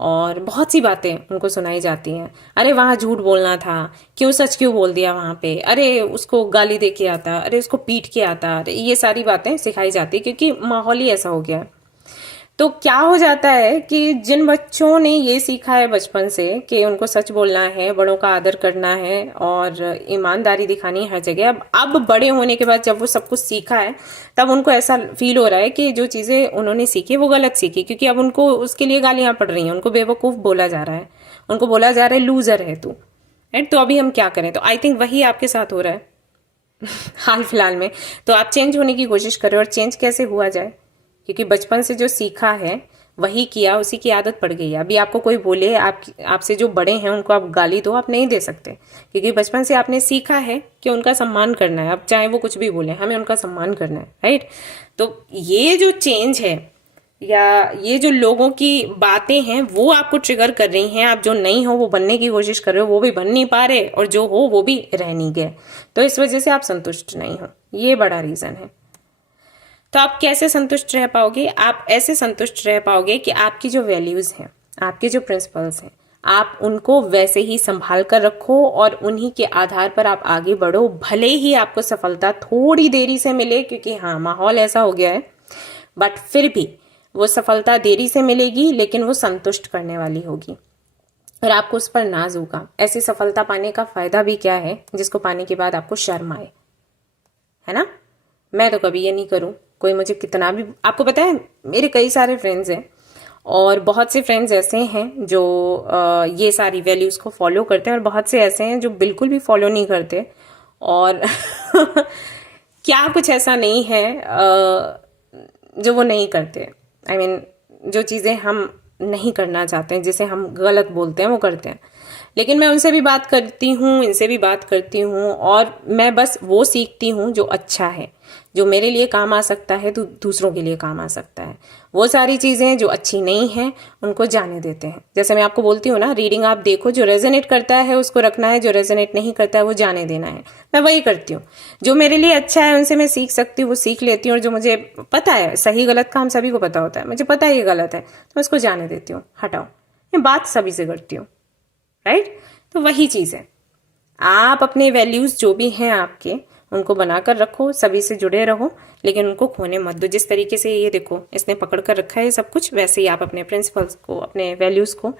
और बहुत सी बातें उनको सुनाई जाती हैं। अरे वहाँ झूठ बोलना था, क्यों सच क्यों बोल दिया वहाँ पे, अरे उसको गाली दे के आता, अरे उसको पीट के आता, अरे ये सारी बातें सिखाई जाती है क्योंकि माहौल ही ऐसा हो गया है। तो क्या हो जाता है कि जिन बच्चों ने ये सीखा है बचपन से कि उनको सच बोलना है, बड़ों का आदर करना है और ईमानदारी दिखानी है हर जगह, अब बड़े होने के बाद जब वो सब कुछ सीखा है तब उनको ऐसा फील हो रहा है कि जो चीज़ें उन्होंने सीखी वो गलत सीखी, क्योंकि अब उनको उसके लिए गालियां पड़ रही हैं, उनको बेवकूफ़ बोला जा रहा है, उनको बोला जा रहा है लूजर है तू, राइट। तो अभी हम क्या करें? तो आई थिंक वही आपके साथ हो रहा है हाल फिलहाल में। तो आप चेंज होने की कोशिश करें, और चेंज कैसे हुआ जाए, क्योंकि बचपन से जो सीखा है वही किया, उसी की आदत पड़ गई है। अभी आपको कोई बोले, आपसे जो बड़े हैं उनको आप गाली दो, आप नहीं दे सकते, क्योंकि बचपन से आपने सीखा है कि उनका सम्मान करना है। अब चाहे वो कुछ भी बोले, हमें उनका सम्मान करना है, राइट। तो ये जो चेंज है या ये जो लोगों की बातें हैं वो आपको ट्रिगर कर रही हैं। आप जो नहीं हो वो बनने की कोशिश कर रहे हो, वो भी बन नहीं पा रहे, और जो हो वो भी रह नहीं गए, तो इस वजह से आप संतुष्ट नहीं हो। ये बड़ा रीजन है। तो आप कैसे संतुष्ट रह पाओगे? आप ऐसे संतुष्ट रह पाओगे कि आपकी जो वैल्यूज हैं, आपके जो प्रिंसिपल्स हैं, आप उनको वैसे ही संभाल कर रखो और उन्हीं के आधार पर आप आगे बढ़ो। भले ही आपको सफलता थोड़ी देरी से मिले, क्योंकि हाँ माहौल ऐसा हो गया है, बट फिर भी वो सफलता देरी से मिलेगी, लेकिन वो संतुष्ट करने वाली होगी और आपको उस पर नाज होगा। ऐसी सफलता पाने का फायदा भी क्या है जिसको पाने के बाद आपको शर्म आए, है ना। मैं तो कभी ये नहीं करूं, कोई मुझे कितना भी, आपको पता है मेरे कई सारे फ्रेंड्स हैं और बहुत से फ्रेंड्स ऐसे हैं जो ये सारी वैल्यूज को फॉलो करते हैं, और बहुत से ऐसे हैं जो बिल्कुल भी फॉलो नहीं करते। और क्या कुछ ऐसा नहीं है जो वो नहीं करते। I mean, जो चीज़ें हम नहीं करना चाहते हैं, जिसे हम गलत बोलते हैं, वो करते हैं। लेकिन मैं उनसे भी बात करती हूँ, इनसे भी बात करती हूँ, और मैं बस वो सीखती हूँ जो अच्छा है, जो मेरे लिए काम आ सकता है तो दूसरों के लिए काम आ सकता है। वो सारी चीज़ें जो अच्छी नहीं हैं उनको जाने देते हैं। जैसे मैं आपको बोलती हूँ ना, रीडिंग आप देखो, जो रेजोनेट करता है उसको रखना है, जो रेजोनेट नहीं करता है वो जाने देना है। मैं वही करती हूँ, जो मेरे लिए अच्छा है उनसे मैं सीख सकती हूँ वो सीख लेती हूँ, और जो मुझे पता है सही गलत का हम सभी को पता होता है, मुझे पता है ये गलत है तो मैं उसको जाने देती हूँ, हटाओ। ये बात सभी से करती हूँ, राइट। तो वही चीज़ है, आप अपने वैल्यूज जो भी हैं आपके, उनको बनाकर रखो, सभी से जुड़े रहो, लेकिन उनको खोने मत दो। जिस तरीके से ये देखो इसने पकड़ कर रखा है सब कुछ, वैसे ही आप अपने प्रिंसिपल्स को, अपने वैल्यूज को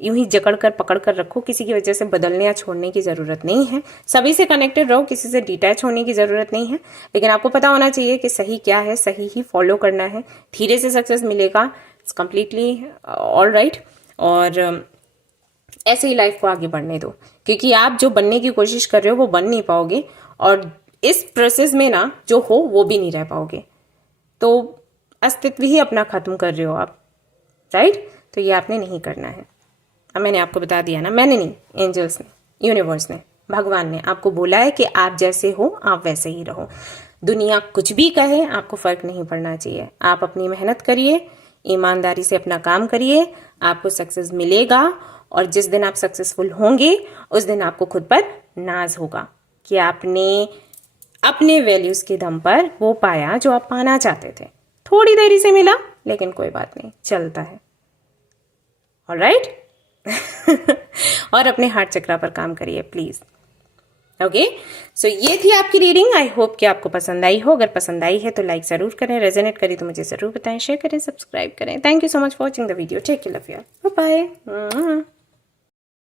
यूं ही जकड़ कर पकड़ कर रखो। किसी की वजह से बदलने या छोड़ने की जरूरत नहीं है, सभी से कनेक्टेड रहो, किसी से डिटैच होने की जरूरत नहीं है। लेकिन आपको पता होना चाहिए कि सही क्या है, सही ही फॉलो करना है। धीरे से सक्सेस मिलेगा, इट्स कम्प्लीटली ऑल राइट। और ऐसे ही लाइफ को आगे बढ़ने दो, क्योंकि आप जो बनने की कोशिश कर रहे हो वो बन नहीं पाओगे, और इस प्रोसेस में ना जो हो वो भी नहीं रह पाओगे। तो अस्तित्व ही अपना खत्म कर रहे हो आप, राइट। तो ये आपने नहीं करना है। अब मैंने आपको बता दिया ना, मैंने नहीं, एंजल्स ने, यूनिवर्स ने, भगवान ने आपको बोला है कि आप जैसे हो आप वैसे ही रहो। दुनिया कुछ भी कहे आपको फर्क नहीं पड़ना चाहिए। आप अपनी मेहनत करिए, ईमानदारी से अपना काम करिए, आपको सक्सेस मिलेगा। और जिस दिन आप सक्सेसफुल होंगे उस दिन आपको खुद पर नाज होगा कि आपने 2 अपने वैल्यूज के दम पर वो पाया जो आप पाना चाहते थे। थोड़ी देरी से मिला लेकिन कोई बात नहीं, चलता है। ऑलराइट और अपने हार्ट चक्रा पर काम करिए प्लीज। ओके, सो ये थी आपकी रीडिंग। आई होप कि आपको पसंद आई हो। अगर पसंद आई है तो लाइक जरूर करें, रेजोनेट करी तो मुझे जरूर बताएं, शेयर करें, सब्सक्राइब करें। Thank you so much for watching the video. Take care, love you, bye bye.